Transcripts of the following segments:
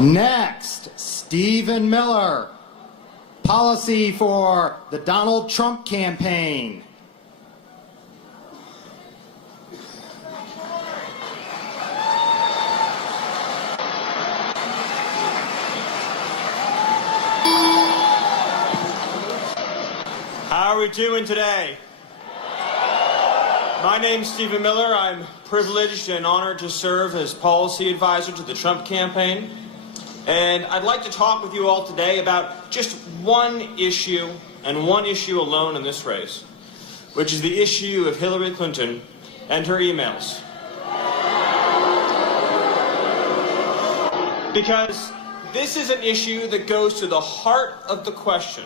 Next, Stephen Miller, policy for the Donald Trump campaign. How are we doing today? My name's Stephen Miller. I'm privileged and honored to serve as policy advisor to the Trump campaign. And I'd like to talk with you all today about just one issue, and one issue alone in this race, which is the issue of Hillary Clinton and her emails. Because this is an issue that goes to the heart of the question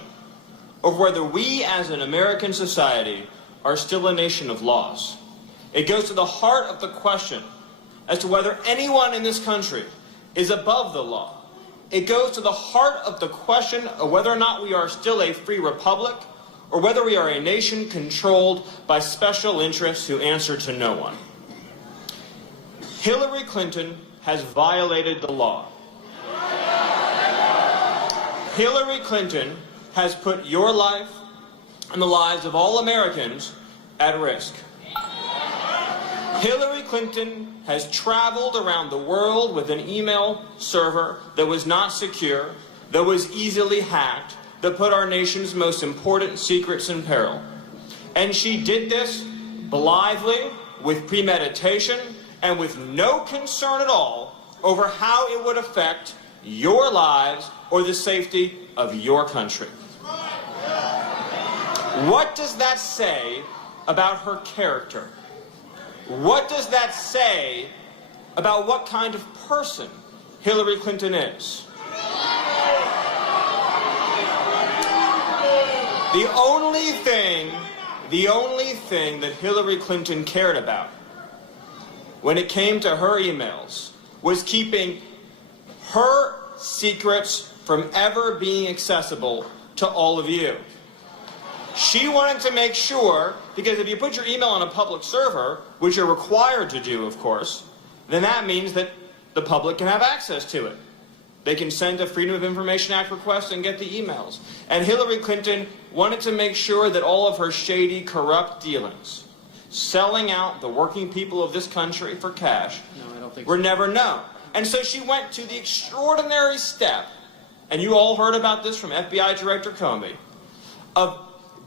of whether we as an American society are still a nation of laws. It goes to the heart of the question as to whether anyone in this country is above the law. It goes to the heart of the question of whether or not we are still a free republic or whether we are a nation controlled by special interests who answer to no one. Hillary Clinton has violated the law. Hillary Clinton has put your life and the lives of all Americans at risk. Hillary Clinton has traveled around the world with an email server that was not secure, that was easily hacked, that put our nation's most important secrets in peril. And she did this blithely, with premeditation, and with no concern at all over how it would affect your lives or the safety of your country. What does that say about her character? What does that say about what kind of person Hillary Clinton is? The only thing that Hillary Clinton cared about when it came to her emails was keeping her secrets from ever being accessible to all of you. She wanted to make sure, because if you put your email on a public server, which you're required to do, of course, then that means that the public can have access to it. They can send a Freedom of Information Act request and get the emails. And Hillary Clinton wanted to make sure that all of her shady, corrupt dealings, selling out the working people of this country for cash, were never known. And so she went to the extraordinary step, and you all heard about this from FBI Director Comey, of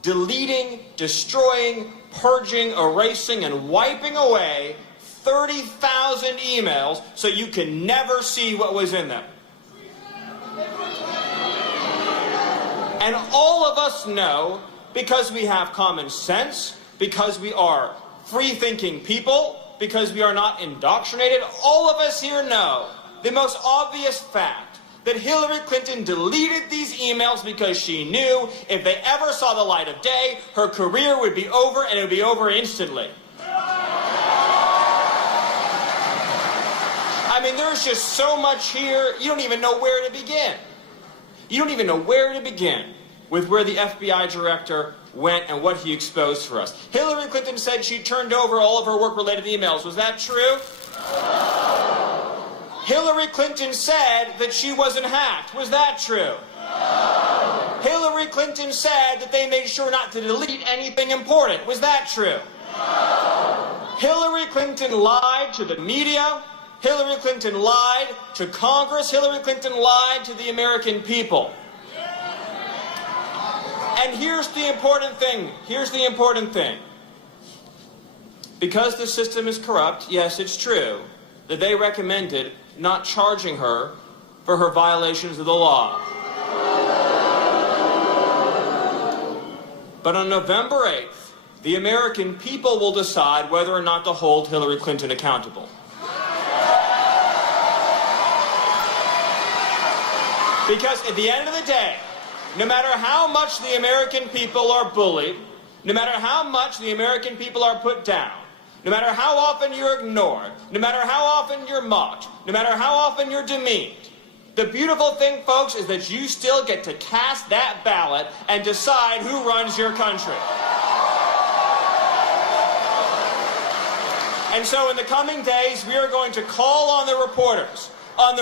deleting, destroying, purging, erasing, and wiping away 30,000 emails so you can never see what was in them. And all of us know, because we have common sense, because we are free-thinking people, because we are not indoctrinated, all of us here know the most obvious fact that Hillary Clinton deleted these emails because she knew if they ever saw the light of day, her career would be over, and it would be over instantly. I mean, there's just so much here, you don't even know where to begin. You don't even know where to begin with where the FBI director went and what he exposed for us. Hillary Clinton said she turned over all of her work-related emails. Was that true? Hillary Clinton said that she wasn't hacked. Was that true? No. Hillary Clinton said that they made sure not to delete anything important. Was that true? No. Hillary Clinton lied to the media. Hillary Clinton lied to Congress. Hillary Clinton lied to the American people. And here's the important thing. Here's the important thing. Because the system is corrupt, yes, it's true that they recommended not charging her for her violations of the law. But on November 8th, the American people will decide whether or not to hold Hillary Clinton accountable. Because at the end of the day, no matter how much the American people are bullied, no matter how much the American people are put down, no matter how often you're ignored, no matter how often you're mocked, no matter how often you're demeaned, the beautiful thing, folks, is that you still get to cast that ballot and decide who runs your country. And so in the coming days, we are going to call on the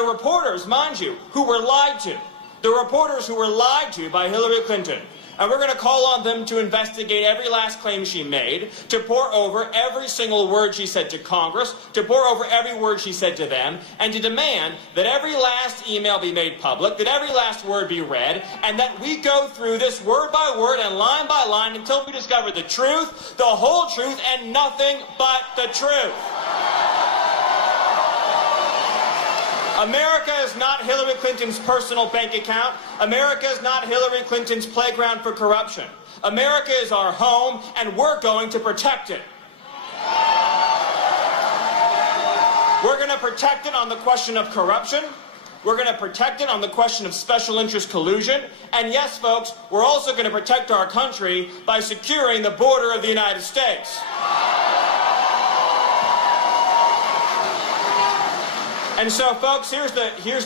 reporters, mind you, who were lied to, the reporters who were lied to by Hillary Clinton. And we're going to call on them to investigate every last claim she made, to pore over every single word she said to Congress, to pore over every word she said to them, and to demand that every last email be made public, that every last word be read, and that we go through this word by word and line by line until we discover the truth, the whole truth, and nothing but the truth. America is not Hillary Clinton's personal bank account. America is not Hillary Clinton's playground for corruption. America is our home, and we're going to protect it. We're going to protect it on the question of corruption. We're going to protect it on the question of special interest collusion. And yes, folks, we're also going to protect our country by securing the border of the United States. And so, folks, here's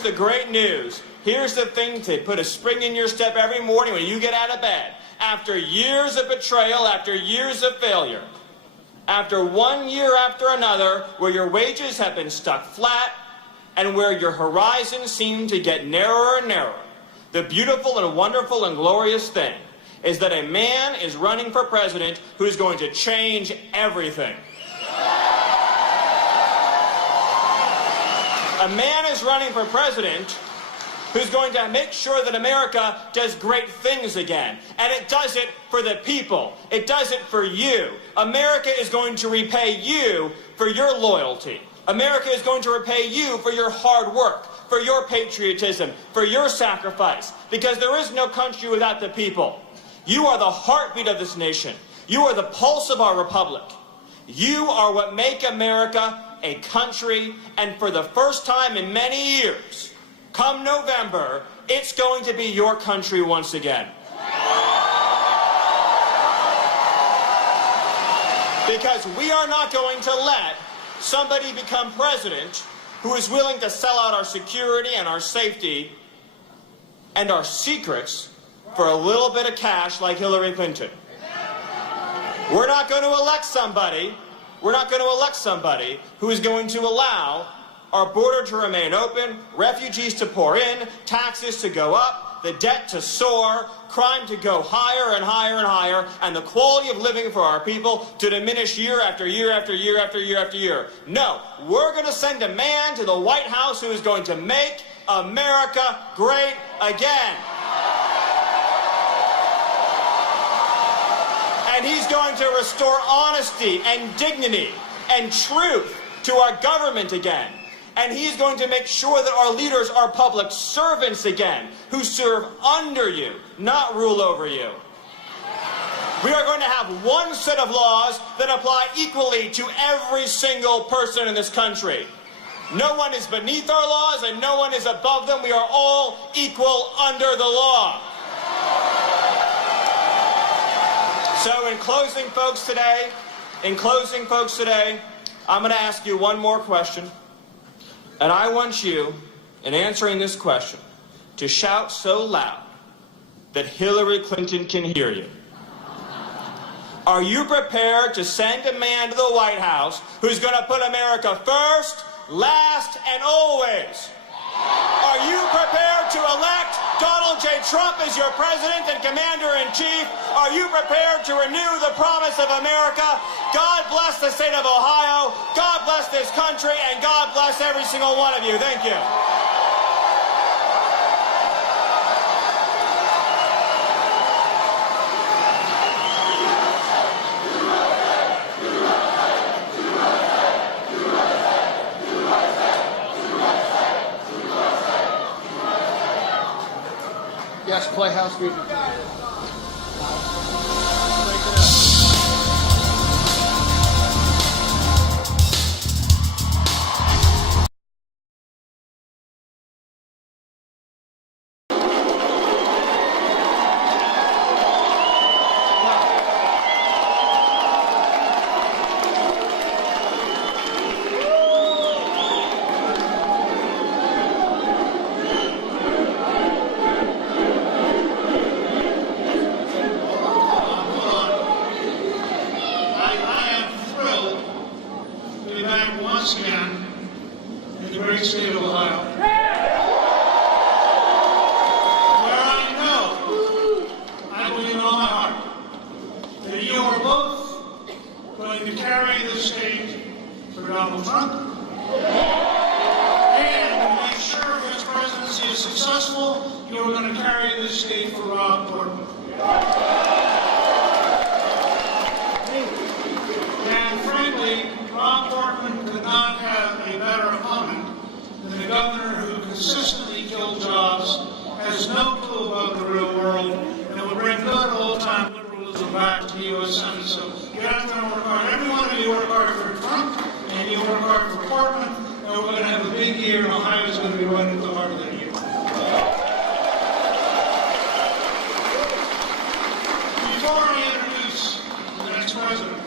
the great news. Here's the thing to put a spring in your step every morning when you get out of bed. After years of betrayal, after years of failure, after one year after another where your wages have been stuck flat and where your horizons seem to get narrower and narrower, the beautiful and wonderful and glorious thing is that a man is running for president who's going to change everything. A man is running for president who's going to make sure that America does great things again. And it does it for the people. It does it for you. America is going to repay you for your loyalty. America is going to repay you for your hard work, for your patriotism, for your sacrifice. Because there is no country without the people. You are the heartbeat of this nation. You are the pulse of our republic. You are what make America a country, and for the first time in many years, come November, it's going to be your country once again. Because we are not going to let somebody become president who is willing to sell out our security and our safety and our secrets for a little bit of cash like Hillary Clinton. We're not going to elect somebody who is going to allow our border to remain open, refugees to pour in, taxes to go up, the debt to soar, crime to go higher and higher and higher, and the quality of living for our people to diminish year after year after year after year after year. No, we're going to send a man to the White House who is going to make America great again. And he's going to restore honesty and dignity and truth to our government again. And he's going to make sure that our leaders are public servants again, who serve under you, not rule over you. We are going to have one set of laws that apply equally to every single person in this country. No one is beneath our laws and no one is above them. We are all equal under the law. So in closing, folks, today, I'm going to ask you one more question. And I want you, in answering this question, to shout so loud that Hillary Clinton can hear you. Are you prepared to send a man to the White House who's going to put America first, last, and always? Are you prepared to elect Donald J. Trump as your president and commander-in-chief? Are you prepared to renew the promise of America? God bless the state of Ohio, God bless this country, and God bless every single one of you. Thank you. Yes, play house music. I am thrilled to be back once again in the great state of Ohio, where I believe in all my heart, that you are both going to carry the state for Donald Trump, and to make sure his presidency is successful, you are going to carry the state for Rob Portman. And frankly, Rob Portman could not have a better opponent than the governor who consistently killed jobs, has no clue about the real world, and will bring good old-time liberalism back to the U.S. Senate. So you have to work hard. Every one of you work hard for Trump, and you work hard for Portman, and we're going to have a big year, and Ohio is going to be right at the heart of that year. Before I introduce the next president,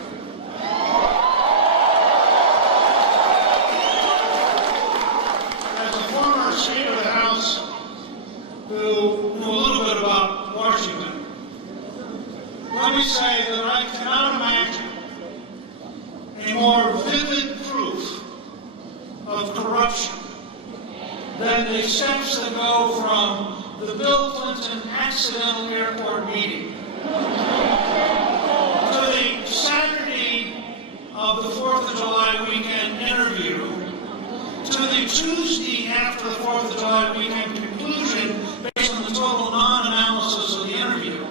as a former Speaker of the House who knew a little bit about Washington, let me say that I cannot imagine a more vivid proof of corruption than the steps that go from the Bill Clinton accidental airport meeting to the Saturday of the 4th of July weekend interview, to the Tuesday after the 4th of July weekend conclusion based on the total non-analysis of the interview,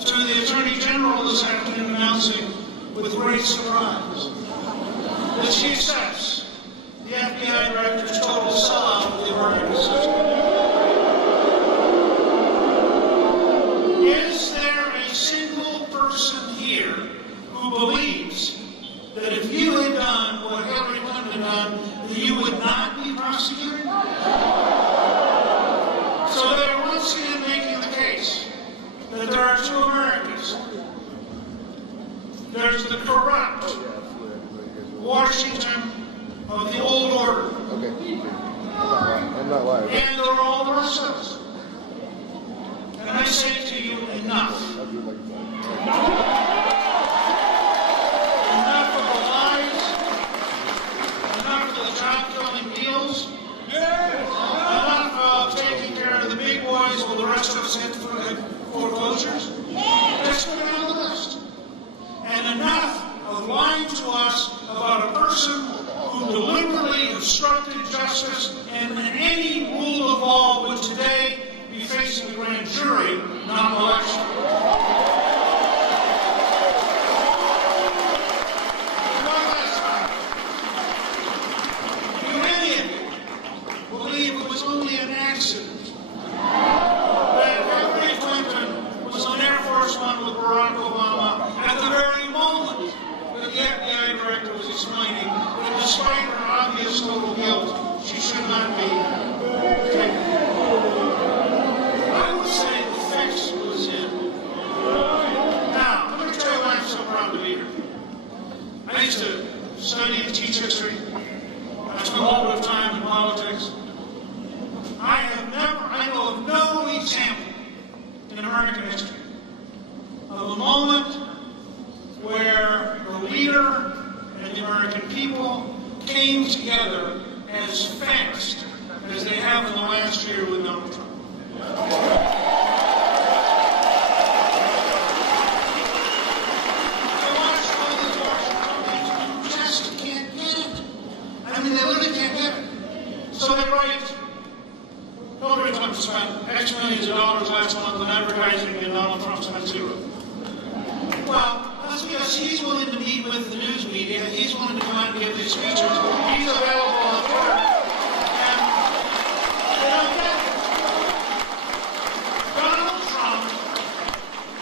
to the Attorney General this afternoon announcing with great surprise that she accepts the FBI Director's total sellout of the American system. Is there a single person here who believes that if you had done what Hillary Clinton had done, that you would not be prosecuted? So they're once again making the case that there are two Americas. There's the corrupt Washington of the old order. Okay. I'm not lying. And there are all the rest of us. And I say to you, enough. Enough of the lies. Enough of the job-killing deals. Enough of taking care of the big boys while the rest of us had foreclosures. Let's go down the list. And enough of lying to us about a person who deliberately obstructed justice and any rule of law would today be facing the grand jury, not an election. One last time. Do any of you believe it was only an accident that Hillary Clinton was on Air Force One with Barack Obama at the very moment that the FBI Director was explaining that despite her obvious total guilt, she should not be taken? I would say the fix was in. Now, let me tell you why I'm so proud to be here. I used to study and teach history. I spent a little bit of time in politics. I know of no example in American history of a moment where the leader and the American people came together as fast as they have in the last year with Donald Trump. I watched all these Washington meetings, just can't get it. I mean, they literally can't get it. So they write, Hillary Clinton spent X millions of dollars last month on advertising and Donald Trump spent zero. Well, that's because he's willing to meet with the news media. He's willing to come out and give these speeches. He's available on Twitter. And they don't get it. Donald Trump,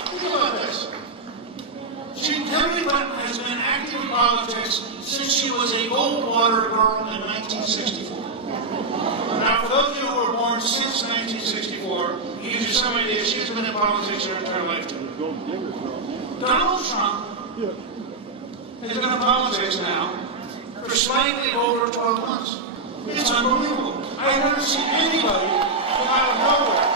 think about this. Hillary Clinton has been active in politics since she was a Goldwater girl in 1964. Now, for those of you who were born since 1964, you give you some idea, she's been in politics her entire lifetime. Donald Trump has been in politics now for slightly over 12 months. It's unbelievable. I've never seen anybody come out of nowhere.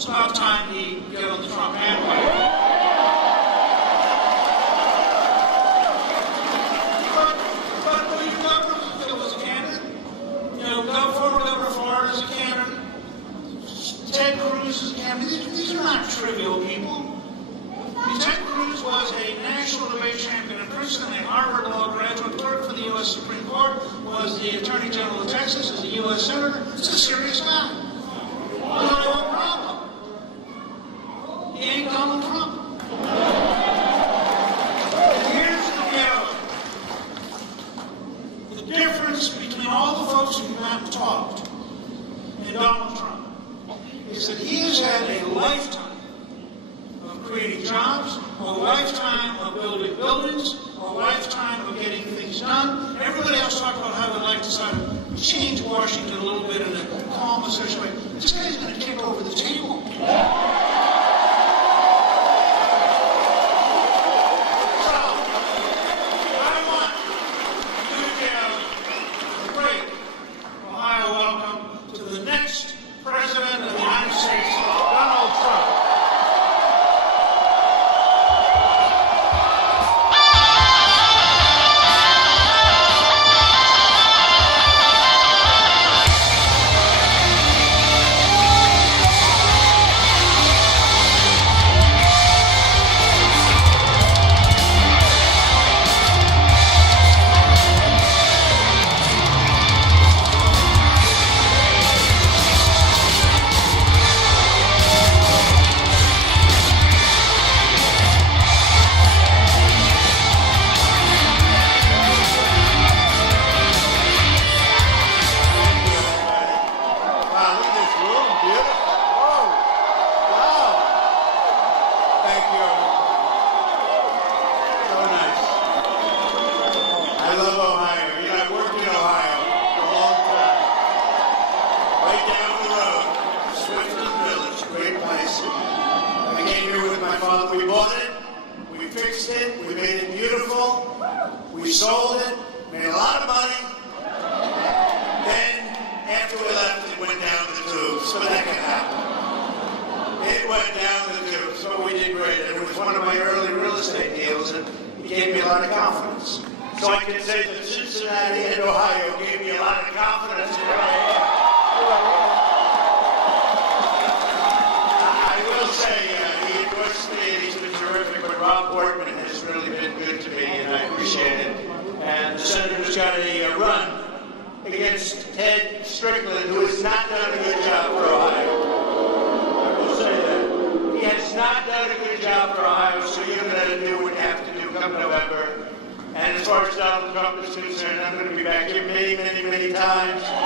It's about time he get on the Trump bandwagon. But William Governor was a candidate. You know, former Governor of Florida is a candidate. Ted Cruz is a candidate. These are not trivial people. Ted Cruz was a national debate champion in Princeton, a Harvard Law graduate, clerk for the U.S. Supreme Court, was the Attorney General of Texas, is a U.S. Senator. It's a serious guy. There's only one problem. He ain't Donald Trump. And here's the reality. The difference between all the folks who came out and talked and Donald Trump is that he has had a lifetime of creating jobs, a lifetime of building buildings, a lifetime of getting things done. Everybody else talked about how they like to sort of change Washington a little bit in a calm, essential way. This guy's going to kick over the table. So, I want you to give a great Ohio welcome to the next President of the United States, Donald Trump. We sold it, made a lot of money. Then, after we left, it went down the tubes. But that can happen. It went down the tubes, but we did great. And it was one of my early real estate deals, and it gave me a lot of confidence. So I can say that Cincinnati and Ohio gave me a lot of confidence in where I am. I will say, he endorsed me, and he's been terrific, but Rob Portman has really been good to me, and I appreciate it. And the senator's got a run against Ted Strickland, who has not done a good job for Ohio. I will say that. He has not done a good job for Ohio, so you're going to do what you have to do come November. And as far as Donald Trump is concerned, I'm going to be back here many, many, many times. I'm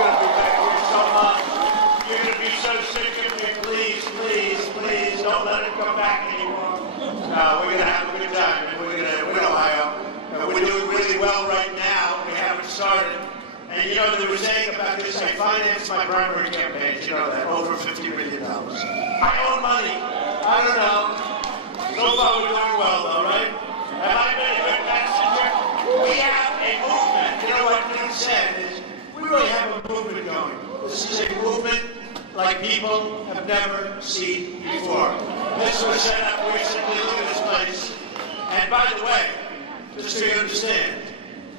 going to be back here so much. You're going to be so sick of me. Please, please, please, don't let him come back anymore. We're going to have a good time, and we're going to win Ohio. We're doing really well right now. We haven't started. And you know, they were saying about this, I financed my primary campaigns, you know that, over $50 million. I own money. I don't know. So far we're doing well, though, right? Have I been a good messenger? We have a movement. You know what Newt said is, we really have a movement going. This is a movement like people have never seen before. This was set up recently. Look at this place. And by the way, just so you understand,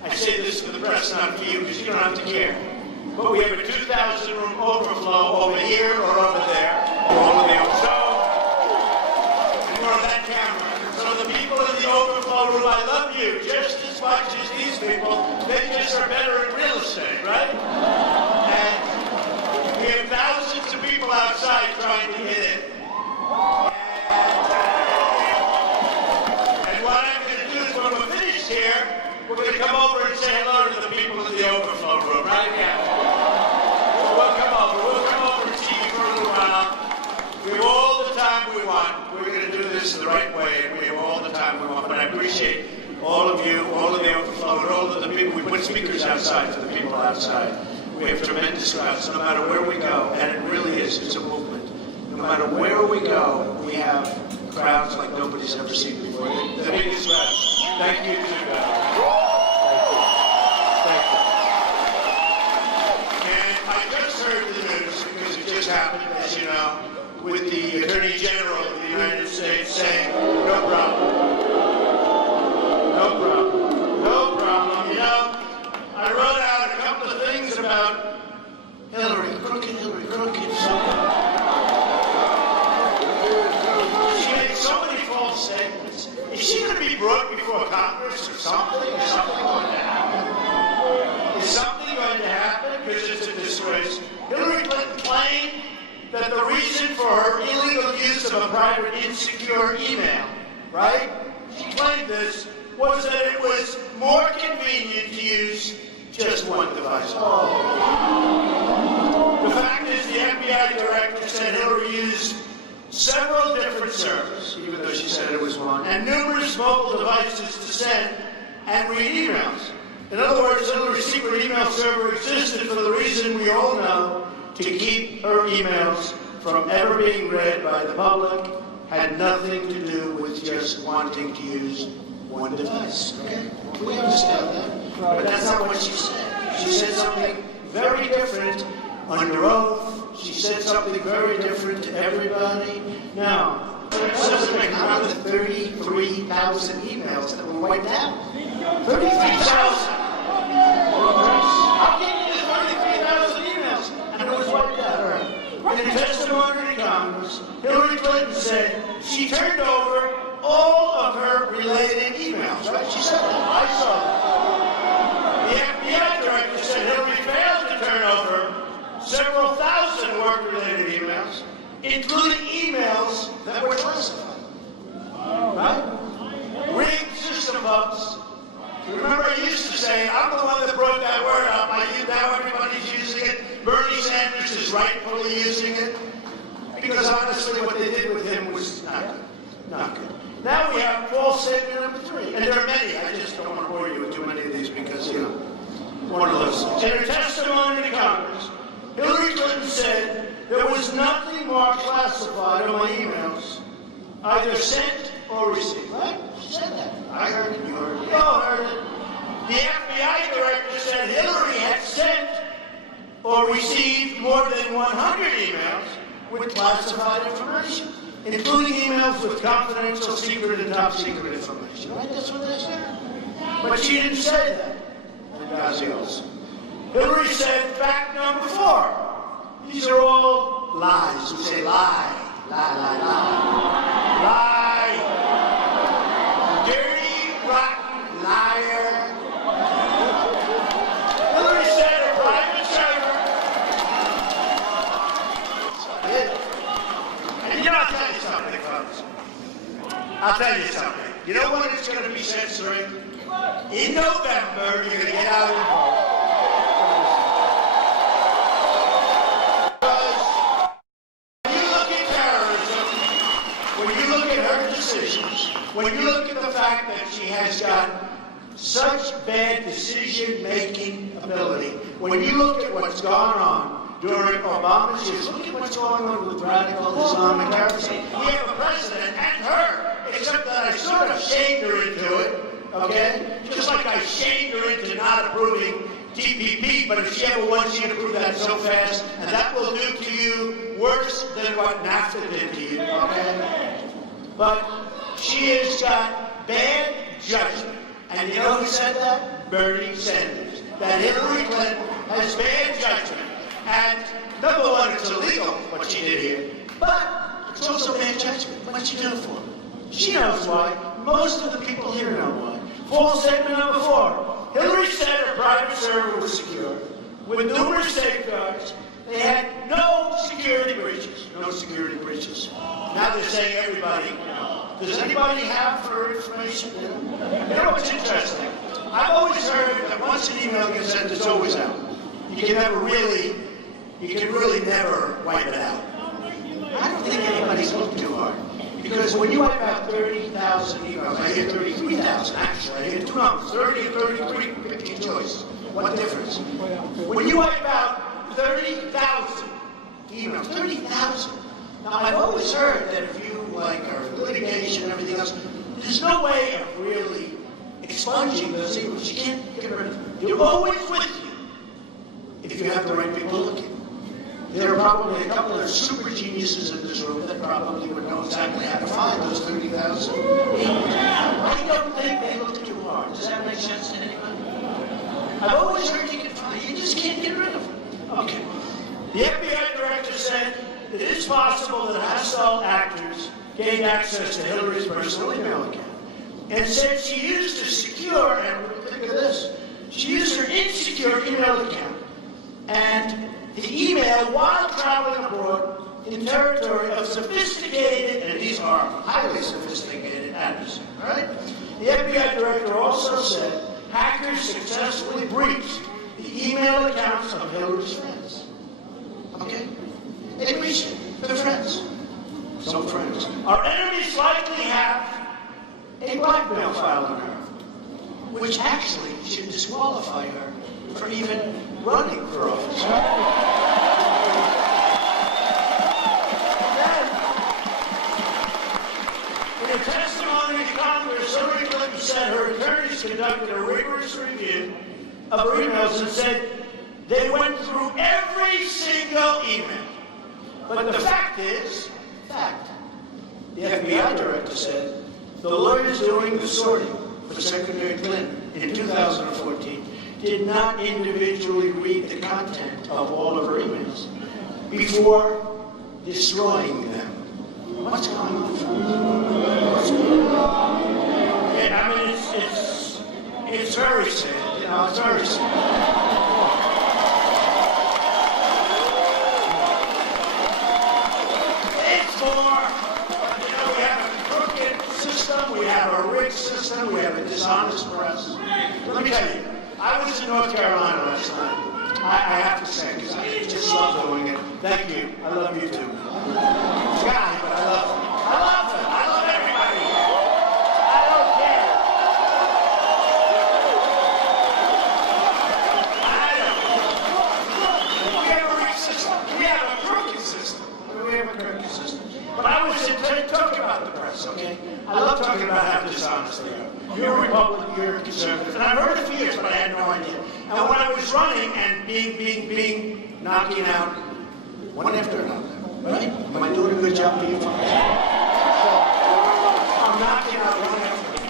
I say this to the press, not to you, because you don't have to care. But we have a 2,000-room overflow over here or over there. All of the and we're on that camera. So the people in the overflow room, I love you just as much as these people. They just are better at real estate, right? And we have thousands of people outside trying to get in. And what I'm going to do is when we're finished here, we're going to come over and say hello to the people in the overflow room, right? Yeah. We'll come over. We'll come over and see you for a little while. We have all the time we want. We're going to do this the right way, and we have all the time we want. But I appreciate all of you, all of the overflow, and all of the people. We put speakers outside for the people outside. We have tremendous crowds, no matter where we go, and it really is. It's a movement. No matter where we go, we have crowds like nobody's ever seen before. The biggest crowds. Thank you, too, guys. Thank you. And I just heard the news, because it just happened, as you know, with the Attorney General of the United States saying, no problem. No problem. No problem. You know, I wrote out a couple of things about Hillary, crooked. She made so many false statements. Is she going to be brought before Congress or something? Is something going to happen? Is something going to happen? Because it's a disgrace. Hillary Clinton claimed that the reason for her illegal use of a private, insecure email, right? She claimed this was that it was more convenient to use just one device. The fact is, the FBI director said Hillary used several different servers, even though she said it was one, and numerous mobile devices to send and read emails. In other words, Hillary's secret email server existed for the reason we all know, to keep her emails from ever being read by the public, had nothing to do with just wanting to use one device. Okay? We understand that. But that's not what she said. She said something very different under oath. She said something very different to everybody. Now, something out of the 33,000 emails that were wiped out. 33,000! How can you use 33,000 emails? And it was wiped out. In a testimony to Congress, Hillary Clinton said she turned over all of her related emails. Right? She said that. I saw that. The FBI director said Hillary failed to turn over several thousand work-related emails, including emails that were classified. Right? Rigged system bugs. Remember, I used to say, I'm the one that brought that word up. Now everybody's using it. Bernie Sanders is rightfully using it. Because honestly, what they did with him was not good. Not good. Now we have false statement number 3. And there are many. I just don't want to bore you with too many of these because, you know, one of those things. In her testimony to Congress, Hillary Clinton said there was nothing more classified on my emails, either sent or received. Right? She said that. I heard it. You heard it. You all heard it. The FBI director said Hillary had sent or received more than 100 emails with classified information, including emails with confidential, secret, and top secret information. Right? That's what they said. But she didn't say that. Hillary said fact number 4. These are all lies. We say lie. Lie, lie, lie. Lie. Dirty, rotten liar. Hillary said a private server. And you know, I'll tell you something, folks. I'll tell you something. You know what it's going to be censoring? In November, you're going to get out of the vote. When you look at the fact that she has got such bad decision-making ability, when you look at what's gone on during Obama's years, look at what's going on with radical Islamic terrorism. We have a president and her, except that I sort of shamed her into it, okay? Just like I shamed her into not approving TPP, but if she ever wants you to prove that so fast, and that will do to you worse than what NAFTA did to you, okay? But she has got bad judgment. And you know who said that? Bernie Sanders. That Hillary Clinton has bad judgment. And number one, it's illegal what she did here. But it's also bad judgment. What'd she do it for? She knows why. Most of the people here know why. False statement number 4. Hillary said her private server was secure, with numerous safeguards. They had no security breaches. No security breaches. Now they're saying everybody. Does anybody have her information? You know what's interesting? I've always heard that once an email gets sent, it's always out. You can really never wipe it out. I don't think anybody's looked too hard. Because when you wipe out 30,000 emails, I hear 33,000 actually, I hear 2 numbers, 30 or 33, 50 choice. What difference? When you wipe out 30,000 emails, 30,000. Now I've always heard that if you litigation and everything else, there's no way of really expunging those emails. You can't get rid of them. You're always with you if you have the right people looking. there are probably a couple of super geniuses in this room that probably would know exactly how to find those 30,000 emails. I don't think they look too hard. Does that make sense to anybody? I've always heard you can find, you just can't get rid of them. Okay. The FBI director said that it's possible that hostile actors gained access to Hillary's personal email account, and said she used her secure, and think of this, she used her insecure email account and the email while traveling abroad in territory of sophisticated, and these are highly sophisticated adversaries, right? The FBI director also said hackers successfully breached the email accounts of Hillary's friends. Okay? They breached it. They're friends. Some friends. Our enemies likely have a blackmail file on her, which actually should disqualify her for even running for office. In a testimony to Congress, Hillary Clinton said her attorneys conducted a rigorous review of her emails and said they went through every single email. But the fact is, the FBI director said the lawyers doing the sorting for Secretary Clinton in 2014 did not individually read the content of all of her emails before destroying them. What's going on? Yeah, I mean, it's very sad. You know, it's very sad. We have a rigged system, we have a dishonest press. Let me tell you, I was in North Carolina last night. I have to say, because I just love doing it. Thank you. I love you too. It's guy, but I love them. I love them. I love everybody. I don't care. I don't. We have a rigged system. We have a crooked system. We have a crooked system. But I was talking about the press, okay? I love talking about how dishonest they are. You're a Republican, you're a conservative, and I've heard it for years, but I had no idea. And when I was running and being, knocking out one after another, right? Am I doing a good job for you? I'm knocking out one after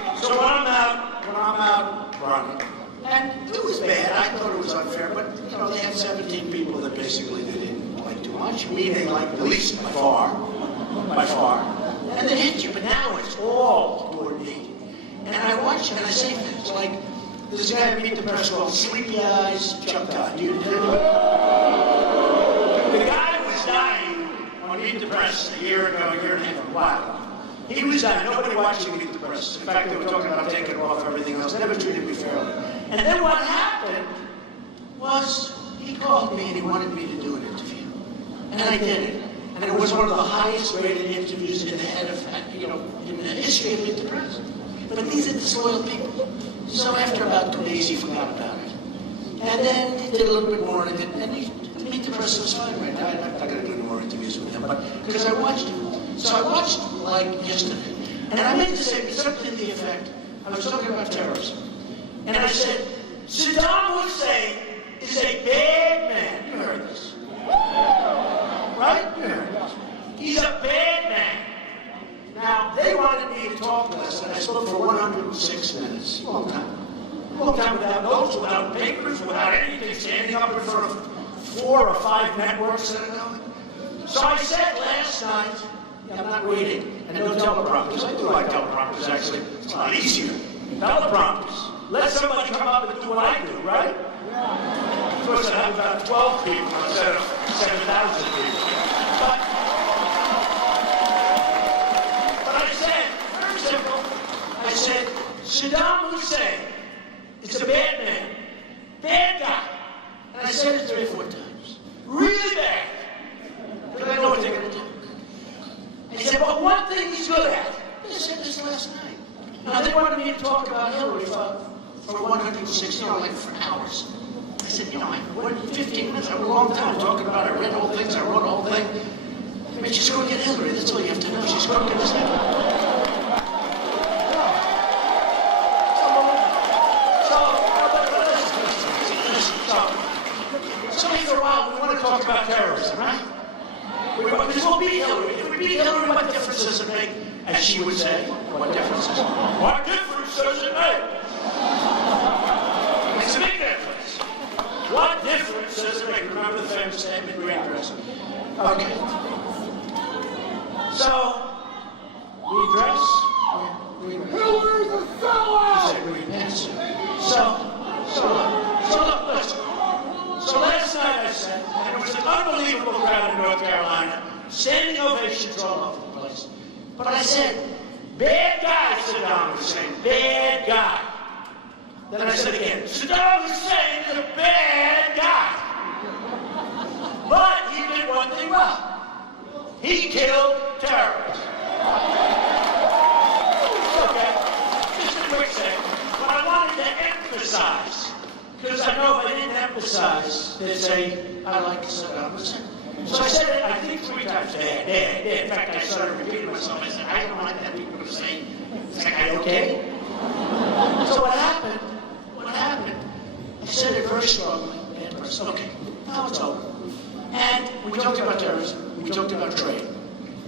another. So when I'm out running, and it was bad, I thought it was unfair, but you know, they had 17 people that basically they didn't like too much. Me, they liked the least by far. And they hit you, but now it's all toward me. And I watch it and I say things like, this guy at Meet the Press called Sleepy Eyes Chuck Todd. You did it? The guy who was dying on Meet the Press a year and a half, wow. He was dying. Nobody watched him Meet the Press. In fact, they were talking about taking off everything else. Never treated me fairly. And then what happened was he called me and he wanted me to do an interview. And I did it. And it was one of the highest rated interviews in the head of, in the history of Meet the Press. But these are disloyal people. So after about 2 days, he forgot about it. And then he did a little bit more, and Meet the Press was fine right now. I'm not going to do any more interviews with him, but because I watched him. So I watched like yesterday. And I meant to say something to the effect, I was talking about terrorism. And I said, Saddam Hussein is a bad man. You heard this. Right? You heard this. He's a bad man. Now, they wanted me to talk less, and I spoke for 106 minutes. Long time. Long time without notes, without papers, without anything, standing up in front of 4 or 5 networks that are going. So I said last night, I'm not reading, and no teleprompters. I do like teleprompters, actually. It's a lot easier. Teleprompters. Let somebody come up and do what I do, right? Yeah. Of course, I have about 12 people instead of 7,000 people. But I said, very simple, I said, Saddam Hussein is a bad man, bad guy. And I said it 3 or 4 times. Really bad. Because I know what they're going to do. And he said, but one thing he's good at. I said this last night. Now, they wanted me to talk about Hillary for 160, like for hours. I said, I went 15 minutes, I had a long time talking about it. I read whole things, I wrote a whole thing. I mean, she's going to get Hillary, that's all you have to know. She's going to get this Hillary. So after a while, we want to talk about terrorism, right? Because we'll beat Hillary. If we beat Hillary, what difference does it make? As she would say, what difference does it make? What difference does it make? It's a big difference. What difference does it make? Remember the famous statement, green dress? Okay. So, we dress. Hillary's a sellout! So look, listen. So last night I said, and it was an unbelievable crowd in North Carolina, standing ovations all over the place. But I said, bad guy, Saddam Hussein, bad guy. Then I said again, Saddam Hussein is a bad guy. But he did one thing well. He killed terrorists. Okay, just a quick second. But I wanted to emphasize, because I know if I didn't emphasize, they'd say, I like Saddam Hussein. So I said it, I think 3 times. In fact, I started repeating myself. I said, I don't like that people are saying, is that guy okay? So what happened? I said it very strongly. Bad person. Okay, now it's over. And we talked about terrorism. We talked about trade.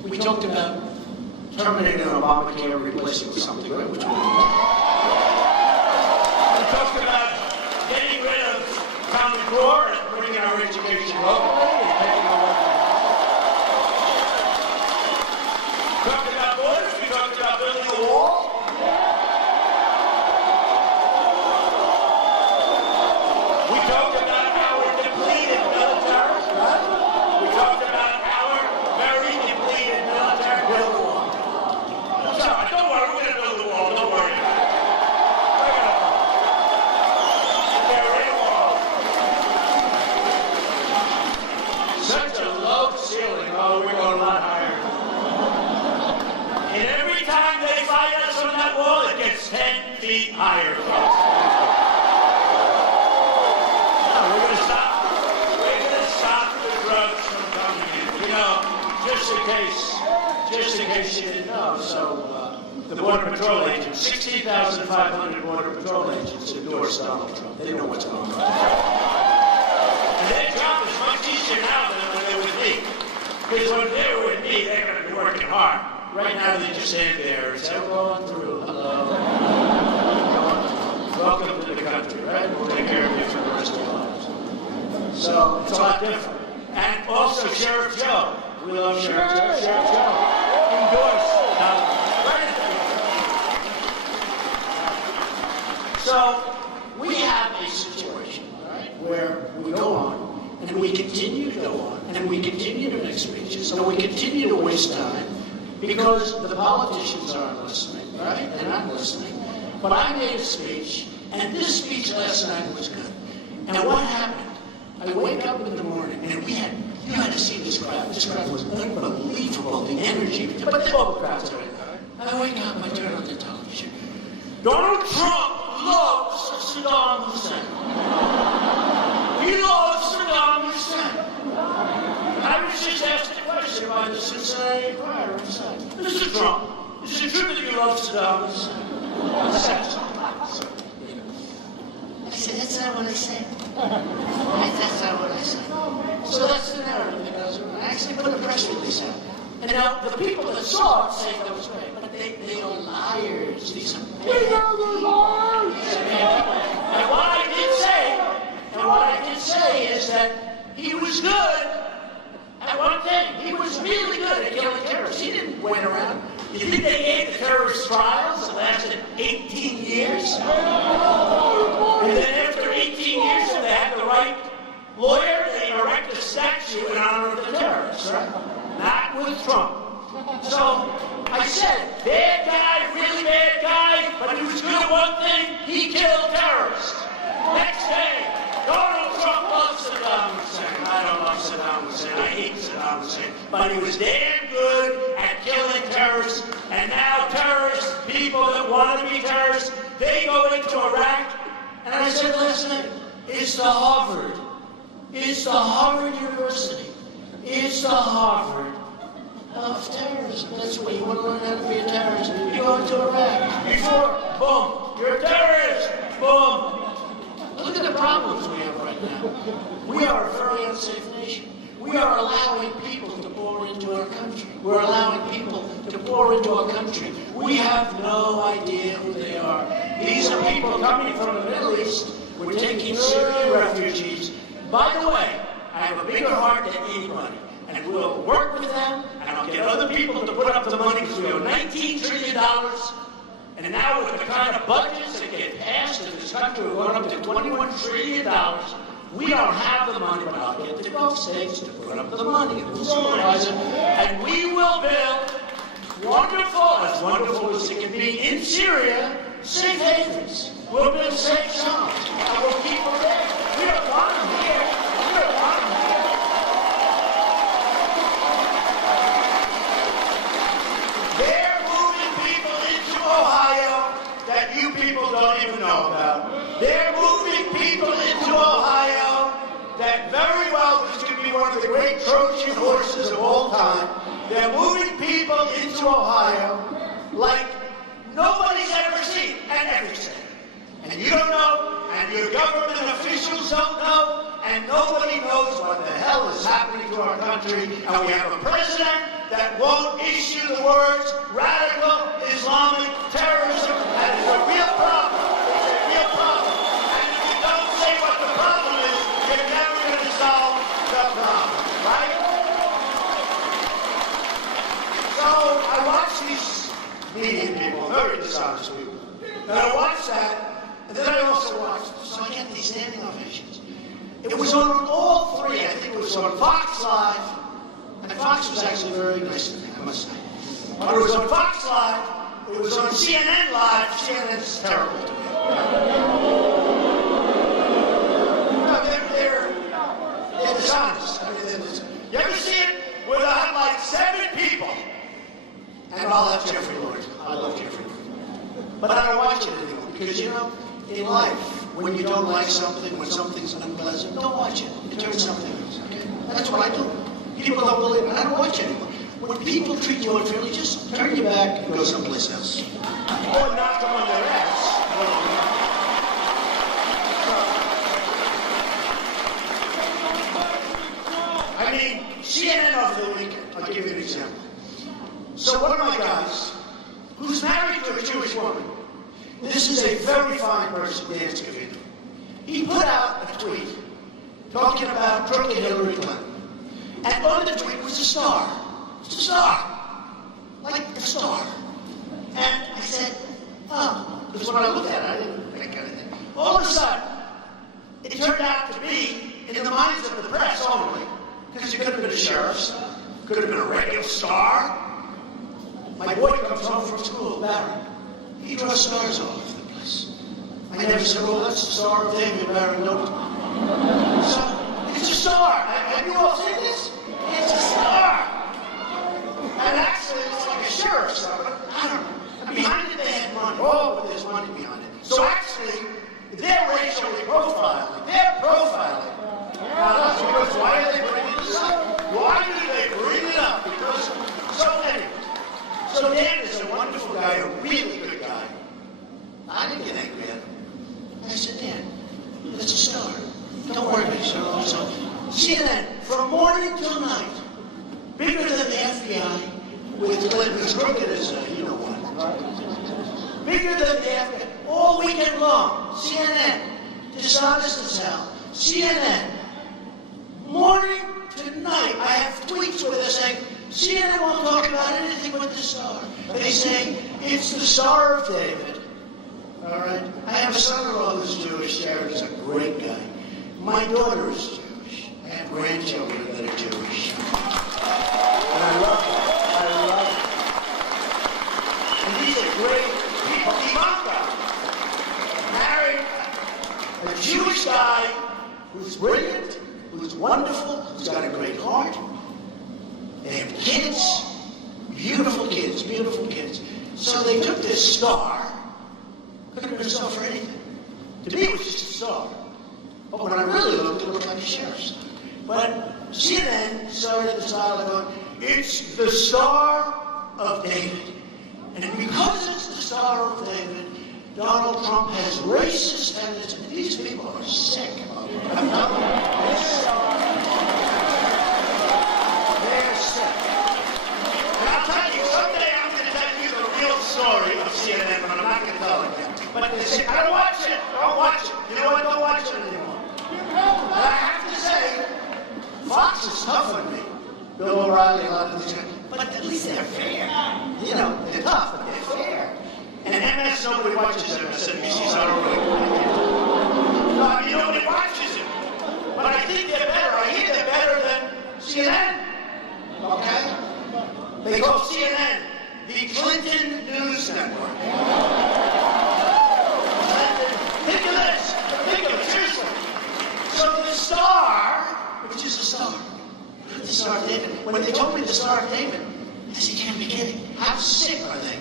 We talked about terminating Obamacare, replacing with something, right? Which we talked about getting rid of Common Core and putting our education locally and taking our work. We talked about borders. We talked about building a wall. We talked about our depleted military. Right? We talked about our very depleted military. Build a wall. So, don't worry, we're going to build a wall. Don't worry about it. We're going to build a wall. Such a low ceiling. Oh, we're going a lot higher. And every time they fight us on that wall, it gets 10 feet higher, folks. No, we're going to stop. We're going to stop the drugs from coming in. You know, just in case you didn't know. So, the Border Patrol agents, 16,500 Border Patrol agents endorsed Donald Trump. They know what's going on. And their job is much easier now than when they were with me. Because when they were with me, they're going to be working hard. Right now, they just stand there and say, going through, hello. Welcome to the country, right? We'll take care of you for the rest of your lives. So, it's a lot different. And also, Sheriff Joe. We love Sheriff Joe. Sheriff Joe. Endorsed. So, we have a situation, right, where we go on, and we continue to go on, and we continue to make speeches, and we continue to waste time, because the politicians aren't listening, right? They're not listening. But I made a speech, and this speech last night was good. And what happened? I wake up in the morning, and you had to see this crowd. This crowd was unbelievable, the energy. But all the crowds are in there. I wake up, I turn on the television. Donald Trump loves Saddam Hussein. He loves Saddam Hussein. I was just asked a question by the Cincinnati Enquirer inside. Mr. Trump, is it true that you love Saddam Hussein? I said, that's not what I said. That's not what I said. So that's the narrative that goes around. I actually put a press release out. And now the people that saw it say that was great, but they are liars. These are liars. And what I did say is that he was good at one thing. He was really good at killing terrorists. He didn't wait around. You think they gave the terrorist trials that lasted 18 years? And then after 18 years, if they had the right lawyer, they erect a statue in honor of the terrorists, right? Not with Trump. So I said, bad guy, really bad guy, but he was good at one thing, he killed terrorists. Next day, Donald Trump loves Saddam Hussein. I don't love Saddam Hussein, I hate Saddam Hussein. But he was damn good at killing terrorists, and now terrorists, people that want to be terrorists, they go into Iraq. And I said last night, it's the Harvard University. It's the Harvard of terrorism. That's where you want to learn how to be a terrorist. You go into Iraq. Before, boom, you're a terrorist. Boom. Look at the problems we have right right now. We are a very unsafe nation. We are allowing people to pour into our country. We're allowing people to pour into our country. We have no idea who they are. These are people coming from the Middle East. We're taking Syrian refugees. By the way, I have a bigger heart than anybody. And we'll work with them, and I'll get other people to put up the money because we owe $19 trillion. And now with the kind of budgets that get passed in this country, we're going up to $21 trillion. We don't have the money, but I'll get the Gulf states to put up the money and we'll supervise it. And we will build as wonderful as it can be in Syria, safe havens. We'll build safe zones. And we'll keep them there. We don't want them here. We don't want them here. They're moving people into Ohio that you people don't even know about. They're moving people into Ohio that very well this could be one of the great Trojan horses of all time. They're moving people into Ohio like nobody's ever seen and ever seen. And you don't know, and your government officials don't know, and nobody knows what the hell is happening to our country. And we have a president that won't issue the words radical Islamic terrorism. That is a real problem. It's a real problem. And if you don't say what the problem is, you're never going to solve the problem. Right? So I watch these media people, very dishonest people. And I watch that. And then I also watched, so I get these standing ovations. It was on all three. I think it was on Fox Live. And Fox was actually very nice to me, I must say. But it was on Fox Live. It was on CNN Live. CNN's terrible to me. No, they're dishonest. I mean, you ever see it where they'll have like 7 people? And I'll have Jeffrey Lord. I love Jeffrey Lord. But I don't watch it anymore because, you know, in life, when you don't like something, when something's unpleasant, don't watch it. It turns something else. Okay? That's what I do. People don't believe it. I don't watch it anymore. When people treat you unfairly, just turn your back and go someplace else. Or knock them on their ass. I mean, CNN over the weekend. I'll give you an example. So one of my guys, who's married to a Jewish woman, this is a very fine person, Dan Scavino. He put out a tweet talking about crooked Hillary Clinton. And on the tweet was a star. It's a star. Like a star. And I said, oh, because when I looked at it, I didn't think anything. All of a sudden, it turned out to be, in the minds of the press only, because it could have been a sheriff's, could have been a radio star. My boy comes home from school, Barry. He draws stars all over the place. I never said, well, that's the Star of David, Barry. No. So, it's a star. Have you all seen this? It's a star. And actually, it's like a sheriff's star, but I don't know. And behind it, they had money. Oh, but there's money behind it. So actually, they're racially profiling. They're profiling. Now, that's because why are they bringing this up? Why do they bring it up? Because, so anyway. So Dan is a wonderful guy, a really good guy. I didn't get angry at him. I said, Dan, it's a star. Don't worry about it. So CNN, from morning till night, bigger than the FBI, with Clinton, as crooked as you know what. Bigger than the FBI, all weekend long. CNN, dishonest as hell. CNN, morning to night. I have tweets where they're saying, CNN won't talk about anything but the star. They say, it's the Star of David. All right? I have a son-in-law who's Jewish. Jared's a great guy. My daughter is Jewish. I have grandchildren that are Jewish. And I love them. I love them. And these are great people. Ivanka married a Jewish guy who's brilliant, who's wonderful, who's got a great heart. They have kids, beautiful kids, beautiful kids. So they took this star, couldn't have been a star for anything. To me, it was just a star. But when I really looked, it looked like a sheriff's star. But CNN started the dialogue going, it's the Star of David. And because it's the Star of David, Donald Trump has racist tendencies. These people are sick of I'm telling you, they're sick. And I'll tell you, someday I'm going to tell you the real story of CNN, but I'm not going to tell it yet. But they say, I don't watch it. Don't watch it. You know what? Don't watch it anymore. And I have to say, Fox is tough on me. Bill O'Reilly, a lot of these guys. But at least they're fair. You know, they're tough, but they're fair. And MS, nobody watches MSNBC, so I don't really like it. No, I mean, nobody watches it. But I think they're better. I hear they're better than CNN. Okay? They call CNN the Clinton News Network. Think of this. Think of it, seriously. So the Star, which is a star, the Star of David, when they told me the Star of David, I said, you can't be kidding. How sick are they?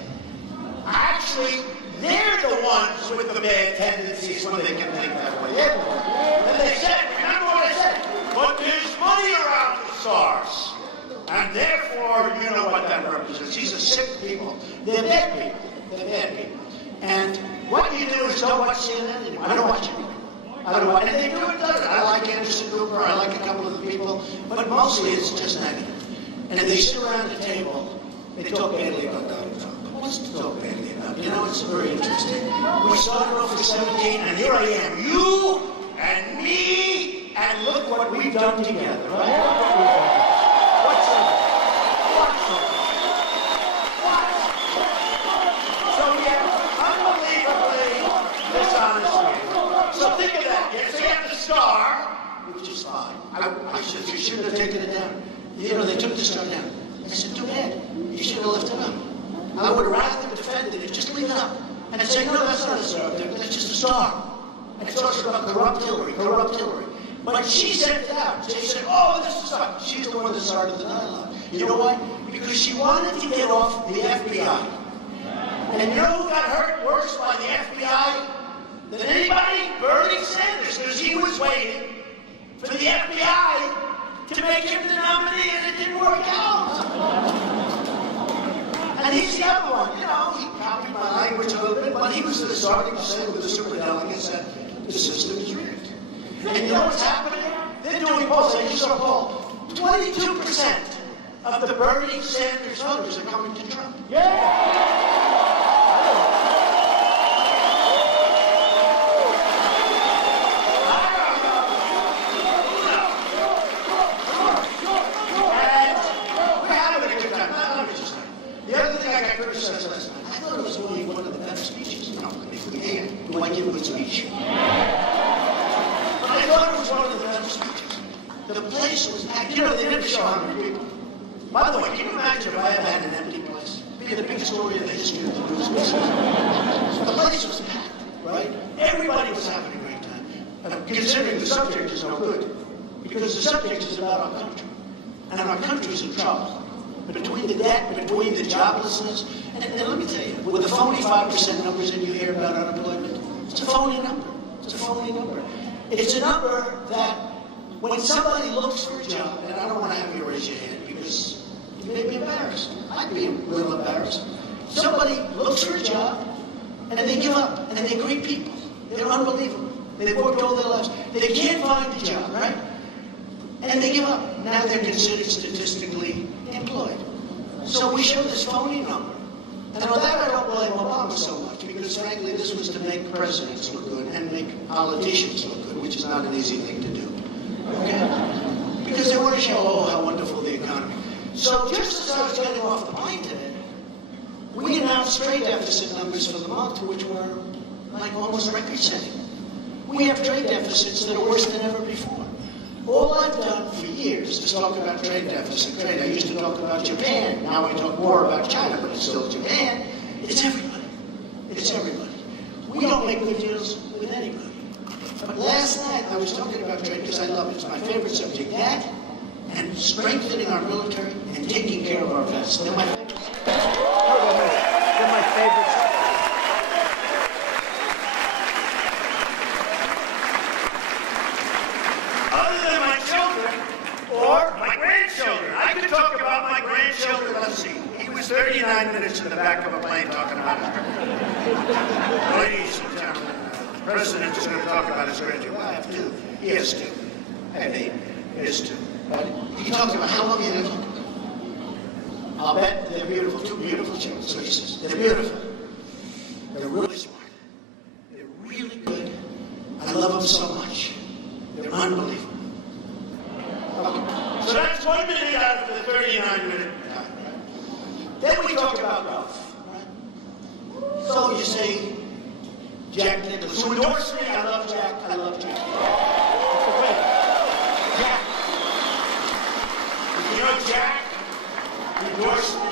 Actually, they're the ones with the bad tendencies when they can think that way. And they said, remember what I said? But there's money around the stars. And therefore, you know what that represents. These are sick people. They're bad people. They're bad people. And what you do is don't watch CNN anymore. I don't watch it anymore. I don't know, and they do it good. I like Anderson Cooper, I like a couple of the people, but mostly it's just negative. And if they sit around the table, they talk badly about Donald Trump. What's to talk badly about? You know, it's very interesting. We started off at 17, and here I am, you and me, and look what we've done together, right? What's up? What's up? So we have unbelievably dishonest people. So think of that. Yes, they have the Star, which is fine. I said, you shouldn't have taken it down. You know, they took the Star down. I said, too bad. You should have left it up. I would have rather defended it. Just leave it up. And I'd say, no, that's not a Star. That's just a Star. And it talks about corrupt Hillary. But she sent it out. She said, oh, this is Star. She's the one that started the dialogue. You know why? Because she wanted to get off the FBI. And you know who got hurt worse by the FBI than anybody? Bernie Sanders, because he was waiting for the FBI to make him the nominee, and it didn't work out. And he's the other one, you know, he copied my language a little bit, but he was starting to say with the superdelegates that the system is rigged. And you know what's happening? They're doing polls, I just saw a poll. 22% of the Bernie Sanders voters are coming to Trump. Yeah! Criticized last night. I thought it was only one of the better speeches. No, do I give a good speech? But I thought it was one of the better speeches. The place was packed. You know, they never show how many people. By the way, can you imagine if I ever had an empty place? It'd be the biggest story in the history of the news business. The place was packed, right? Everybody was having a great time. Considering the subject is no good. Because the subject is about our country. And our country's in trouble. Between the debt, between the joblessness, and let me tell you, with the phony 5% numbers that you hear about unemployment, it's a phony number. It's a phony number. It's a number that when somebody looks for a job, and I don't want to have you raise your hand because you may be embarrassed. I'd be a little embarrassed. Somebody looks for a job, and they give up, and they're great people. They're unbelievable. They've worked all their lives. They can't find a job, right? And they give up. Now they're considered statistically employed. So we show this phony number. And on that I don't blame Obama so much, because frankly this was to make presidents look good and make politicians look good, which is not an easy thing to do. Okay? Because they want to show, oh, how wonderful the economy. So just as I was getting off the plane today, we announced trade deficit numbers for the month, which were like almost record-setting. We have trade deficits that are worse than ever before. All I've done for years is talk about trade deficit. I used to talk about Japan. Now I talk more about China, but it's still Japan. It's everybody. It's everybody. We don't make good deals with anybody. But last night I was talking about trade because I love it. It's my favorite subject. That and strengthening our military and taking care of our vets. They're my favorite subjects. They're my favorite subjects. Or my grandchildren. I could talk about my grandchildren. Let's see. He was 39 minutes in the back of a plane talking about his grandchildren. Ladies and gentlemen, the president is going to talk about his grandchildren. Well, I have two. He is too. I mean, he is too. But he talks about how long he lived. I'll bet they're beautiful, two beautiful children. So he says, they're beautiful. They're really smart. They're really good. I love them so much. They're unbelievable. Okay. So that's 1 minute out of the 39-minute time. Then we talk about Ralph. Right? So you say, Jack Nicklaus, who endorsed me, I love Jack, I love Jack. Jack. You know Jack endorsed me?